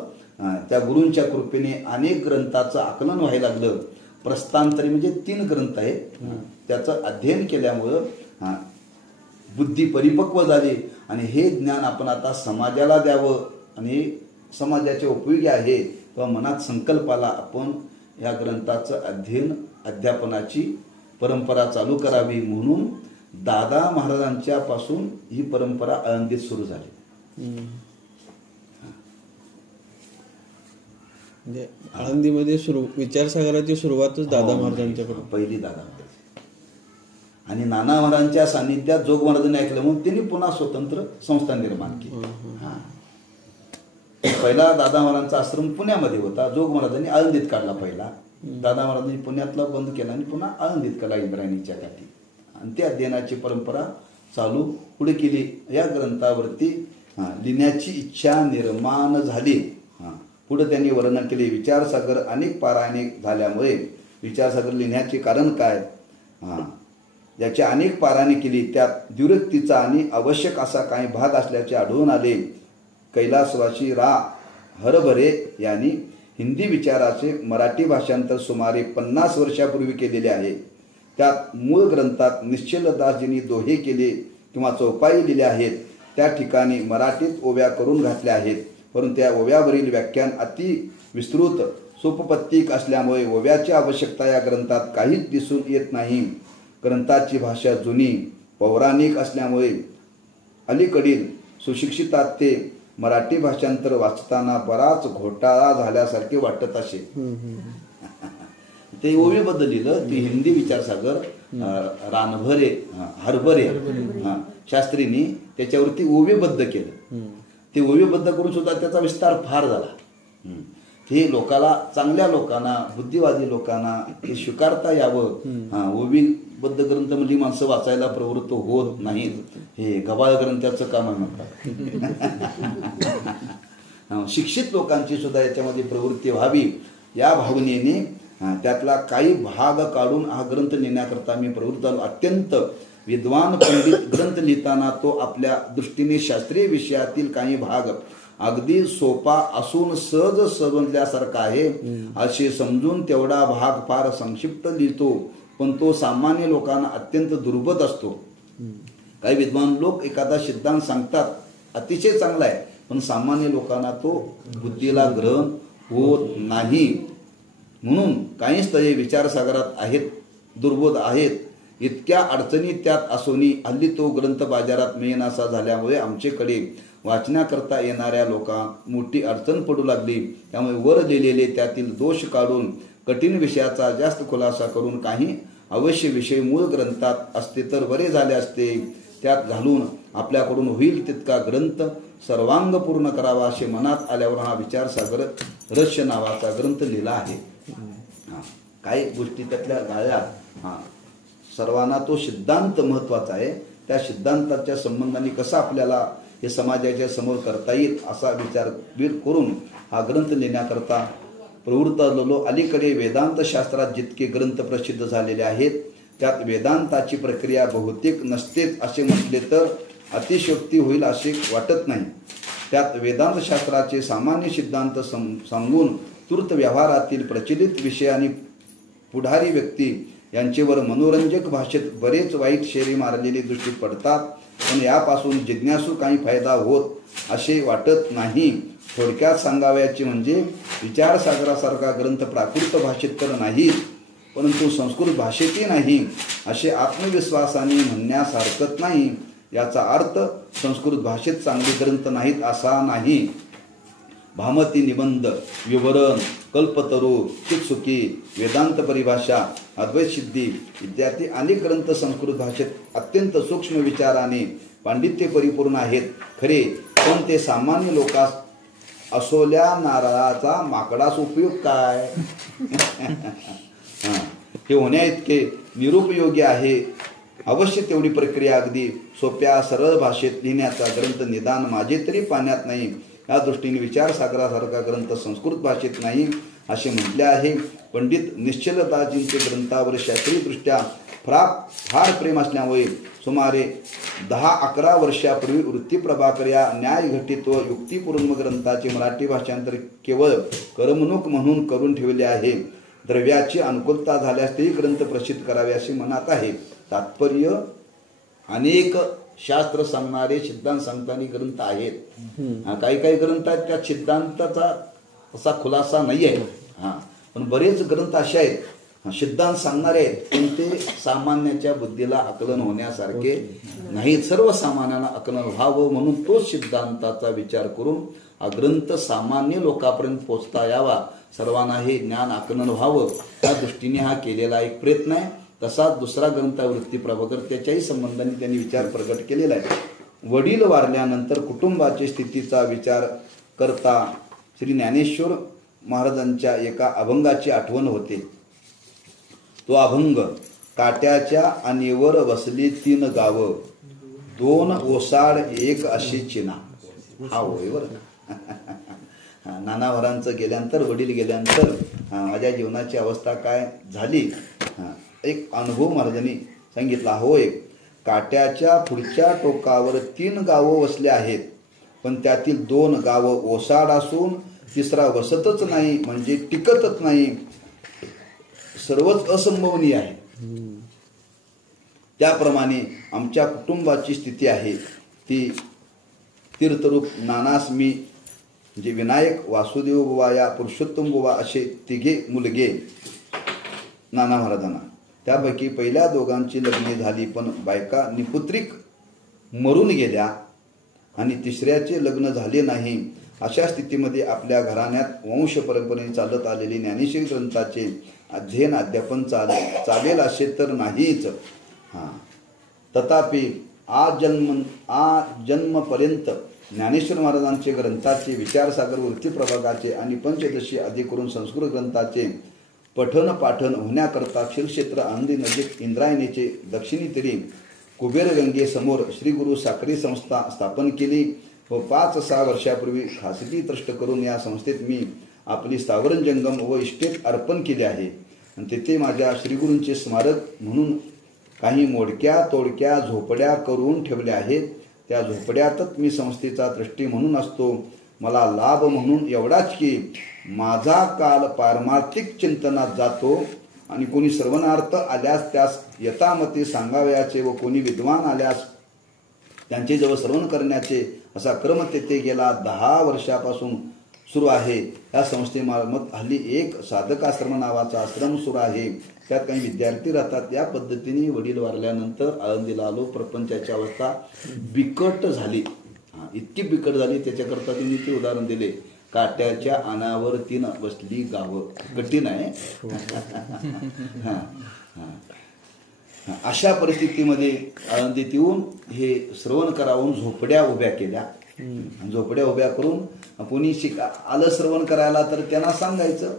त्या गुरूंच्या कृपेने अनेक ग्रंथाचं आकलन व्हायला लागलं. प्रस्थांतरी म्हणजे 3 ग्रंथ आहेत. त्याचं अध्ययन केल्यामुळं बुद्धी परिपक्व झाली आणि हे ज्ञान आपण आता समाजाला द्यावं आणि समाजाचे उपयोगी आहे किंवा मनात संकल्प आला आपण या ग्रंथाचं अध्ययन अध्यापनाची परंपरा चालू करावी म्हणून दादा महाराजांच्या पासून ही परंपरा आळंदीत सुरू झाली. म्हणजे आळंदीमध्ये विचारसागराची सुरुवातच दादा महाराजांच्याकडून, पहिली दादा महाराज. आणि नाना महाराजांच्या सान्निध्यात जोग महाराजांनी ऐकलं म्हणून त्यांनी पुन्हा स्वतंत्र संस्था निर्माण केली. पहिला दादा महाराजांचा आश्रम पुण्यामध्ये होता. जोग महाराजांनी आळंदीत काढला पहिला. दादा महाराजांनी पुण्यातला बंद केला आणि पुन्हा आळंदीत केला इंद्रायणीच्या काठी. आणि त्या अध्ययनाची परंपरा चालू पुढे केली. या ग्रंथावरती लिहिण्याची इच्छा निर्माण झाली. पुढे त्यांनी वर्णन केले. विचारसागर अनेक पारायणे झाल्यामुळे विचारसागर लिहिण्याचे कारण काय, याची अनेक पारायणे केली. त्यात द्व्युक्तीचा आणि आवश्यक असा काही भाग असल्याचे आढळून आले. कैलासवासी रा हरभरे यांनी हिंदी विचाराचे मराठी भाषांतर सुमारे 50 वर्षापूर्वी केलेले आहे. त्यात मूळ ग्रंथात निश्चलदासजींनी दोहे केले किंवा चौपाई लिहिल्या आहेत. त्या ठिकाणी मराठीत ओव्या करून घातल्या आहेत. परंतु त्या ओव्यावरील व्याख्यान अति विस्तृत सोपपत्तिक असल्यामुळे ओव्याची आवश्यकता या ग्रंथात काहीच दिसून येत नाही. ग्रंथाची भाषा जुनी पौराणिक असल्यामुळे अलीकडील सुशिक्षितात ते मराठी भाषांतर वाचताना बराच घोटाळा झाल्यासारखे वाटत असे. ते ओवीबद्ध लिहिलं. ते हिंदी विचारसागर हरभरे शास्त्रींनी त्याच्यावरती ओवीबद्ध केलं. ते ओवीबद्ध करून सुद्धा त्याचा विस्तार फार झाला. हे लोकाला, चांगल्या लोकांना, बुद्धिवादी लोकांना हे स्वीकारता यावं. ओवीबद्ध ग्रंथ म्हणजे माणसं वाचायला प्रवृत्त होत नाहीत. हे गबाळ ग्रंथाचं काम म्हणतात. शिक्षित लोकांची सुद्धा याच्यामध्ये प्रवृत्ती व्हावी या भावनेने त्यातला काही भाग काढून हा ग्रंथ लिहिण्याकरता मी प्रवृत्त झालो. अत्यंत विद्वान पंडित ग्रंथ लिहिताना तो आपल्या दृष्टीने शास्त्रीय विषयातील काही भाग अगदी सोपा असून सहज समजल्यासारखा आहे असे समजून तेवढा भाग फार संक्षिप्त लिहितो. पण तो सामान्य लोकांना अत्यंत दुर्बोध असतो. काही विद्वान लोक एखादा सिद्धांत सांगतात अतिशय चांगला आहे, पण सामान्य लोकांना तो बुद्धीला ग्रहण होत नाही. म्हणून काही स्थळे विचारसागरात आहेत, दुर्बोध आहेत. इतक्या अडचणी त्यात असोनी हल्ली तो ग्रंथ बाजारात मिळेनासा झाल्यामुळे आमच्याकडे वाचण्याकरता येणाऱ्या लोकांना मोठी अडचण पडू लागली. त्यामुळे वर लिहिलेले त्यातील दोष काढून कठीण विषयाचा जास्त खुलासा करून काही अवश्य विषय मूळ ग्रंथात असते तर बरे झाले असते. त्यात घालून आपल्याकडून होईल तितका ग्रंथ सर्वांग पूर्ण करावा असे मनात आल्यावर हा विचारसागर रहस्य नावाचा ग्रंथ लिहिला आहे. काही गोष्टी त्यातल्या गाळ्या. सर्वांना तो सिद्धांत महत्वाचा आहे. त्या सिद्धांताच्या संबंधाने कसा आपल्याला हे समाजाच्या समोर करता येईल असा विचार करून हा ग्रंथ लिहिण्याकरता प्रवृत्त झालो. अलीकडे वेदांत शास्त्रात जितके ग्रंथ प्रसिद्ध झालेले आहेत त्यात वेदांताची प्रक्रिया बहुतेक नसतेच असे म्हटले तर अतिशयोक्ती होईल असे वाटत नाही. त्यात वेदांत शास्त्राचे सामान्य सिद्धांत सांगून तूर्त व्यवहारातील प्रचलित विषय आणि पुढारी व्यक्ती यांचेवर मनोरंजक भाषेत बरेच वाईट शेरी मारलेली दृष्टी पडतात. पण यापासून जिज्ञासू काही फायदा होत असे वाटत नाही. थोडक्यात सांगावयाचे म्हणजे विचारसागरासारखा ग्रंथ प्राकृत भाषेत तर नाही, परंतु संस्कृत भाषेतही नाही असे आत्मविश्वासाने म्हणण्यास हरकत नाही. याचा अर्थ संस्कृत भाषेत चांगले ग्रंथ नाहीत असा नाही. भामती निबंध, विवरण, कल्पतरू, चित्सुकी, वेदांत परिभाषा, अद्वैत सिद्धी इत्यादी अनेक ग्रंथ संस्कृत भाषेत अत्यंत सूक्ष्म विचाराने पांडित्य परिपूर्ण आहेत खरे, पण ते सामान्य लोकांस असोल्या नारळाचा माकडास उपयोग काय? हे होण्या इतके निरुपयोगी आहे. अवश्य तेवढी प्रक्रिया अगदी सोप्या सरळ भाषेत लिहिण्याचा ग्रंथ निदान माझे तरी पाण्यात नाही. या दृष्टीने विचारसागरासारखा ग्रंथ संस्कृत भाषेत नाही असे म्हटले आहे. पंडित निश्चलदाजींचे ग्रंथावर शास्त्रीयदृष्ट्या फार प्रेम असल्यामुळे सुमारे 10-11 वर्षापूर्वी वृत्ती प्रभाकर या न्यायघटित व युक्तिपूर्ण ग्रंथाचे मराठी भाषांतर केवळ करमणूक म्हणून करून ठेवले आहे. द्रव्याची अनुकूलता झाल्यास तेही ग्रंथ प्रसिद्ध करावे असे मनात आहे. तात्पर्य अनेक शास्त्र सांगणारे सिद्धांत सांगताना ग्रंथ आहेत. काही ग्रंथ आहेत त्यात सिद्धांताचा असा खुलासा नाही आहे. पण बरेच ग्रंथ असे आहेत सिद्धांत सांगणारे आहेत पण ते सामान्याच्या बुद्धीला आकलन होण्यासारखे नाहीत. सर्वसामान्यांना आकलन व्हावं म्हणून तोच सिद्धांताचा विचार करून हा ग्रंथ सामान्य लोकांपर्यंत पोहोचता यावा, सर्वांना हे ज्ञान आकलन व्हावं त्या दृष्टीने हा केलेला एक प्रयत्न आहे. तसाच दुसरा ग्रंथ वृत्ती प्रभाकर त्याच्याही संबंधाने त्यांनी विचार प्रकट केलेला आहे. वडील वारल्यानंतर कुटुंबाची स्थितीचा विचार करता श्री ज्ञानेश्वर महाराजांच्या एका अभंगाची आठवण होते. तो अभंग, काट्याच्या आणीवर बसली 3 गावं, 2 ओसाड 1 अशी चिना. हा होय बरं. नानावरांचं गेल्यानंतर, वडील गेल्यानंतर माझ्या जीवनाची अवस्था काय झाली, एक अनुभव महाराजांनी सांगितला. होय, काट्याच्या पुढच्या टोकावर 3 गावं वसले आहेत, पण त्यातील 2 गावं ओसाड असून तिसरा वसतच नाही, म्हणजे टिकतच नाही. सर्वच असंभवनीय आहे. त्याप्रमाणे आमच्या कुटुंबाची स्थिती आहे. ती तीर्थरूप नानास मी म्हणजे विनायक, वासुदेव बुवा या पुरुषोत्तम बुवा असे 3 मुलगे नाना महाराजांना. त्यापैकी पहिल्या 2 लग्ने झाली पण बायका निपुत्रिक मरून गेल्या आणि तिसऱ्याचे लग्न झाले नाही. अशा स्थितीमध्ये आपल्या घराण्यात वंश परंपरेने चालत आलेली ज्ञानेश्वरी ग्रंथाचे अध्ययन अध्यापन चालेल असे तर नाहीच. तथापि जन्मपर्यंत ज्ञानेश्वर महाराजांचे ग्रंथाचे, विचारसागर वृत्ती प्रभागाचे आणि पंचदशी आदी करून संस्कृत ग्रंथाचे पठन पाठन होण्याकरता क्षीरक्षेत्र आनंदी नजीक इंद्रायणीचे दक्षिणी तीरी कुबेरगंगेसमोर श्री गुरु साखरी संस्था स्थापन केली व 5-6 वर्षापूर्वी खासगी ट्रस्ट करून या संस्थेत मी आपली स्थावरण जंगम व इस्टेट अर्पण केले आहे. आणि तेथे माझ्या श्रीगुरूंचे स्मारक म्हणून काही मोडक्या तोडक्या झोपड्या करून ठेवल्या आहेत. त्या झोपड्यातच मी संस्थेचा ट्रस्टी म्हणून असतो. मला लाभ म्हणून एवढाच की माझा काल पारमार्थिक चिंतनात जातो आणि कोणी श्रवणार्थ आल्यास त्यास यथामते सांगावयाचे व कोणी विद्वान आल्यास त्यांचे जवळ श्रवण करण्याचे असा क्रम तेथे गेला 10 वर्षापासून सुरू आहे. या संस्थेमार्फत हल्ली एक साधकाश्रम नावाचा आश्रम सुरू आहे. त्यात काही विद्यार्थी राहतात. या पद्धतीने वडील वारल्यानंतर आळंदीला आलो. प्रपंचाची अवस्था बिकट झाली, इतकी बिकट झाली. त्याच्याकरता त्यांनी ते उदाहरण दिले, काट्याच्या आणावर 3 बसली गावं. कठीण आहे. अशा परिस्थितीमध्ये आळंदीत येऊन हे श्रवण करावून झोपड्या उभ्या केल्या. झोपड्या उभ्या करून कोणी आलं श्रवण करायला तर त्यांना सांगायचं,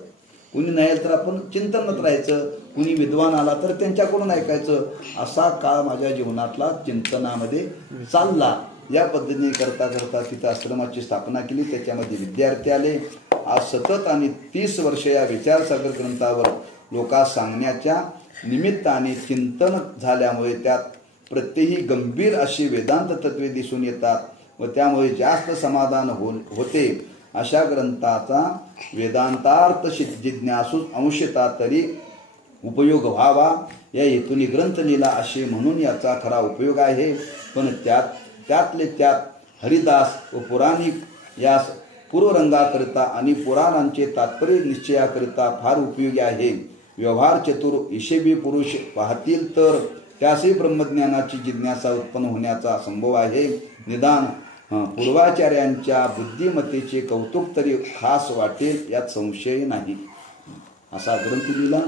कुणी नाही तर आपण चिंतनात राहायचं, कुणी विद्वान आला तर त्यांच्याकडून ऐकायचं. असा काळ माझ्या जीवनातला चिंतनामध्ये चालला. या पद्धतीने करता करता तिथं आश्रमाची स्थापना केली. त्याच्यामध्ये विद्यार्थी आले. आज सतत आणि 30 वर्ष या विचारसागर ग्रंथावर लोकांस सांगण्याच्या निमित्ताने चिंतन झाल्यामुळे त्यात प्रत्येकी गंभीर अशी वेदांत तत्वे दिसून येतात व त्यामुळे जास्त समाधान होते. अशा ग्रंथाचा वेदांतार्थ जिज्ञासू अंशता तरी उपयोग व्हावा या हेतूने ग्रंथ लिहिला असे म्हणून याचा खरा उपयोग आहे. पण त्यातले त्यात हरिदास व पुराणिक यास पूर्वरंगाकरिता आणि पुराणांचे तात्पर्य निश्चयाकरिता फार उपयोगी आहे. व्यवहार चतुर हिशेबी पुरुष पाहतील तर त्यासही ब्रह्मज्ञानाची जिज्ञासा उत्पन्न होण्याचा संभव आहे. निदान पूर्वाचार्यांच्या बुद्धिमत्तेचे कौतुक तरी खास वाटेल यात संशय नाही. असा ग्रंथ लिहिला.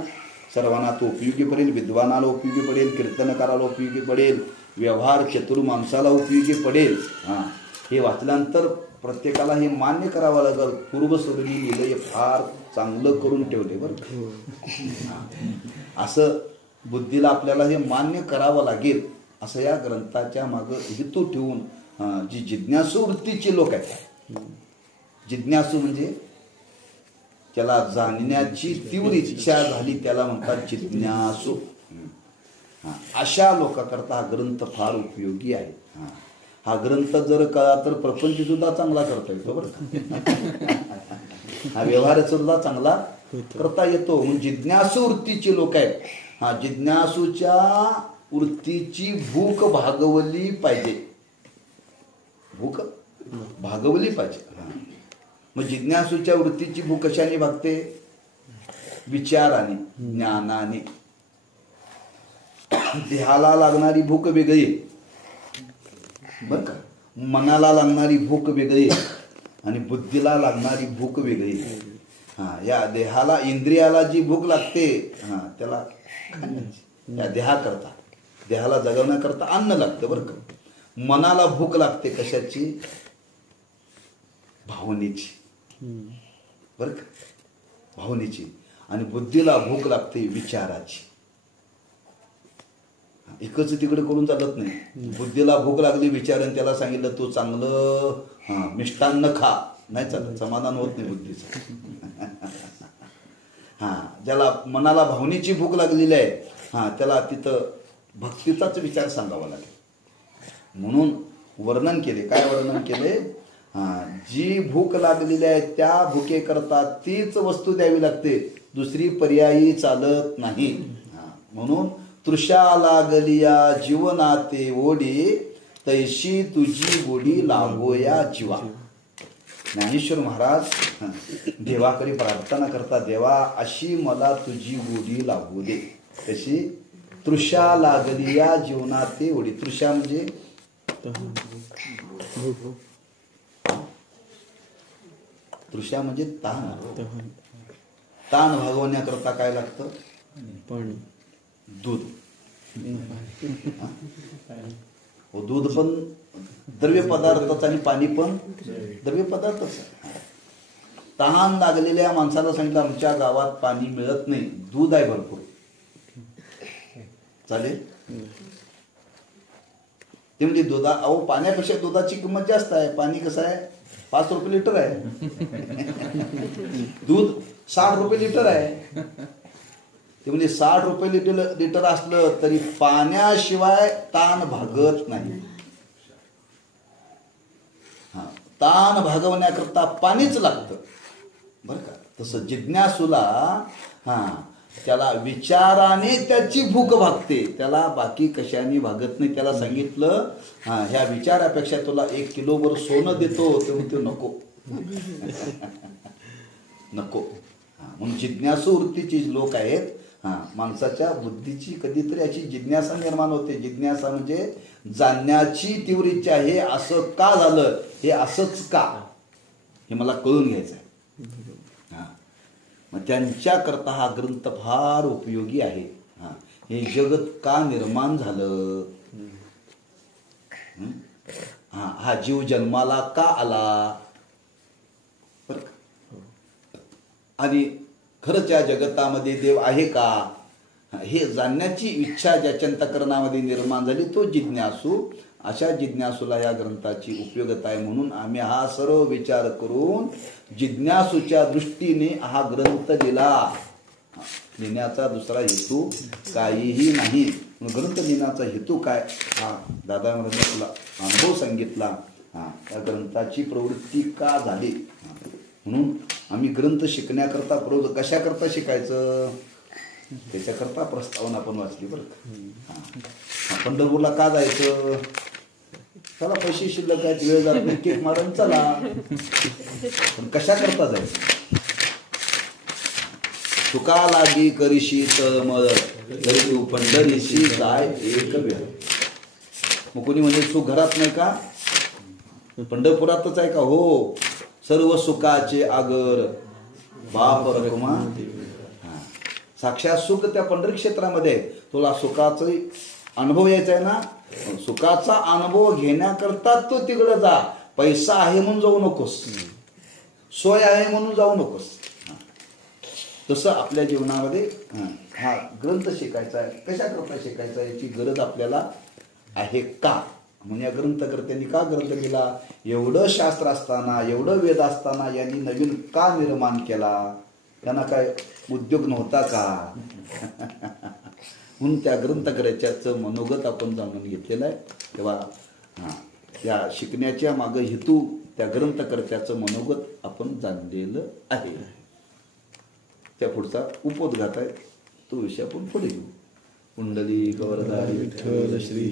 सर्वांना तो उपयोगी पडेल. विद्वानाला उपयोगी पडेल, कीर्तनकाराला उपयोगी पडेल, व्यवहार चतुर माणसाला उपयोगी पडेल. हे वाचल्यानंतर प्रत्येकाला हे मान्य करावं लागेल. पूर्वसुरूंनी लिहिलं हे फार चांगलं करून ठेवले बरं. असं बुद्धीला आपल्याला हे मान्य करावं लागेल असं या ग्रंथाच्या मागं हेतू ठेवून जी जिज्ञासू वृत्तीचे लोक आहेत. जिज्ञासू म्हणजे त्याला जाणण्याची तीव्र इच्छा झाली त्याला म्हणतात जिज्ञासू. अशा लोकांकरता हा ग्रंथ फार उपयोगी आहे. हा ग्रंथ जर कळला तर प्रपंच सुद्धा चांगला करता येतो बरं का. हा व्यवहार सुद्धा चांगला करता येतो. म्हणून जिज्ञासू वृत्तीचे लोक आहेत. जिज्ञासूच्या वृत्तीची भूक भागवली पाहिजे. भूक भागवली पाहिजे. मग जिज्ञासूच्या वृत्तीची भूक कशाने भागते? विचाराने, ज्ञानाने. देहाला लागणारी भूक वेगळी बर का, मनाला लागणारी भूक वेगळी आणि बुद्धीला लागणारी भूक वेगळी. या देहाला इंद्रियाला जी भूक लागते त्याला या देहाला जगवण्याकरता अन्न लागतं बरं का. मनाला भूक लागते कशाची? भावनेची बरं का, भावनेची. आणि बुद्धीला भूक लागते विचाराची. एकच तिकडे करून चालत नाही. बुद्धीला भूक लागली विचाराने त्याला सांगितलं तू चांगलं मिष्टान्न खा, नाही चालत, समाधान होत नाही बुद्धीचं. ज्याला मनाला भावनेची भूक लागलेली आहे त्याला तिथं भक्तीचाच विचार सांगावा लागेल. म्हणून वर्णन केले. काय वर्णन केले? जी भूक लागलेली आहे त्या भुकेकरता तीच वस्तू द्यावी लागते, दुसरी पर्यायी चालत नाही. म्हणून तृषा लागलिया जीवनाते ओढी तैशी तुझी गोडी लागोया जीवा. ज्ञानेश्वर महाराज देवाकडे प्रार्थना करता, देवा अशी मला तुझी गोडी लागू दे. कशी? तृषा लागलिया जीवनाते ओढी. तृषा म्हणजे तृषा म्हणजे ताण. ताण भागवण्याकरता काय लागतं? पाणी, दूध. दूध पण द्रव्य पदार्थच आणि पाणी पण द्रव्य पदार्थच. तहान लागलेल्या माणसाला सांगितलं आमच्या गावात पाणी मिळत नाही, दूध आहे भरपूर, चालेल? ते म्हणजे पाण्यापेक्षा दुधाची किंमत जास्त आहे. पाणी कसं आहे? 5 रुपये लिटर आहे. दूध 60 रुपये लिटर आहे. ते म्हणजे 60 रुपये लिटर असलं तरी पाण्याशिवाय ताण भागत नाही. ताण भागवण्याकरता पाणीच लागतं बरं का. तसं जिज्ञासूला त्याला विचाराने त्याची भूक भागते, त्याला बाकी कशाने भागत नाही. त्याला सांगितलं ह्या विचारापेक्षा तुला 1 किलोभर सोनं देतो, ते म्हणतो नको नको. म्हणून जिज्ञासू वृत्तीची लोक आहेत. माणसाच्या बुद्धीची कधीतरी अशी जिज्ञासा निर्माण होते. जिज्ञासा म्हणजे जाणण्याची तीव्र इच्छा. हे असं का झालं, हे असंच का, हे मला कळून घ्यायचं आहे. मग त्यांच्याकरता हा ग्रंथ फार उपयोगी आहे. हे जगत का निर्माण झालं, हा जीव जन्माला का आला, आणि खरंच या जगतामध्ये देव आहे का, हे जाणण्याची इच्छा ज्याच्या अंतःकरणामध्ये निर्माण झाली तो जिज्ञासू. अशा जिज्ञासूला या ग्रंथाची उपयोगिता आहे. म्हणून आम्ही हा सर्व विचार करून जिज्ञासूच्या दृष्टीने हा ग्रंथ लिहिला. लिहिण्याचा दुसरा हेतू काहीही नाही. ग्रंथ लिहिण्याचा हेतू काय, दादा महाराजांनी तुला अनुभव सांगितला. या ग्रंथाची प्रवृत्ती का झाली, म्हणून आम्ही ग्रंथ शिकण्याकरता कशाकरता शिकायचं त्याच्याकरता प्रस्तावना आपण वाचली बरं का. पंढरपूरला का जायचं, चला पैसे शिल्लक आहेत, वेळ जात नाही, केक मारून चला. पण कशा करता जायचं, सुका लागी करीशी तळमळ तरी तू पंढरीशी काय एक वेळ. मग कोणी म्हणजे सुख घरात नाही का? पंढरपुरातच आहे का? हो. सर्व सुखाचे आगर बाप रखुमा. साक्षात सुख त्या पंढरी क्षेत्रामध्ये आहे. तुला सुखाचा अनुभव यायचा आहे ना, सुखाचा अनुभव घेण्याकरता तू तिकडे जा. पैसा आहे म्हणून जाऊ नकोस, सोय आहे म्हणून जाऊ नकोस. तसं आपल्या जीवनामध्ये हा ग्रंथ शिकायचा आहे. कशा करता शिकायचा याची गरज आपल्याला आहे का? म्हणजे या ग्रंथकर्त्यांनी का ग्रंथ केला? एवढं शास्त्र असताना, एवढं वेद असताना यांनी नवीन का निर्माण केला? त्यांना काय उद्योग नव्हता का? म्हणून त्या ग्रंथकर्त्याचं मनोगत आपण जाणून घेतलेलं आहे. तेव्हा त्या शिकण्याच्या मागं हेतू त्या ग्रंथकर्त्याचं मनोगत आपण जाणलेलं आहे. त्या पुढचा उपोद्घात आहे, तो विषय आपण पुढे घेऊ. कुंडली गौरधारी विठ्ठल श्री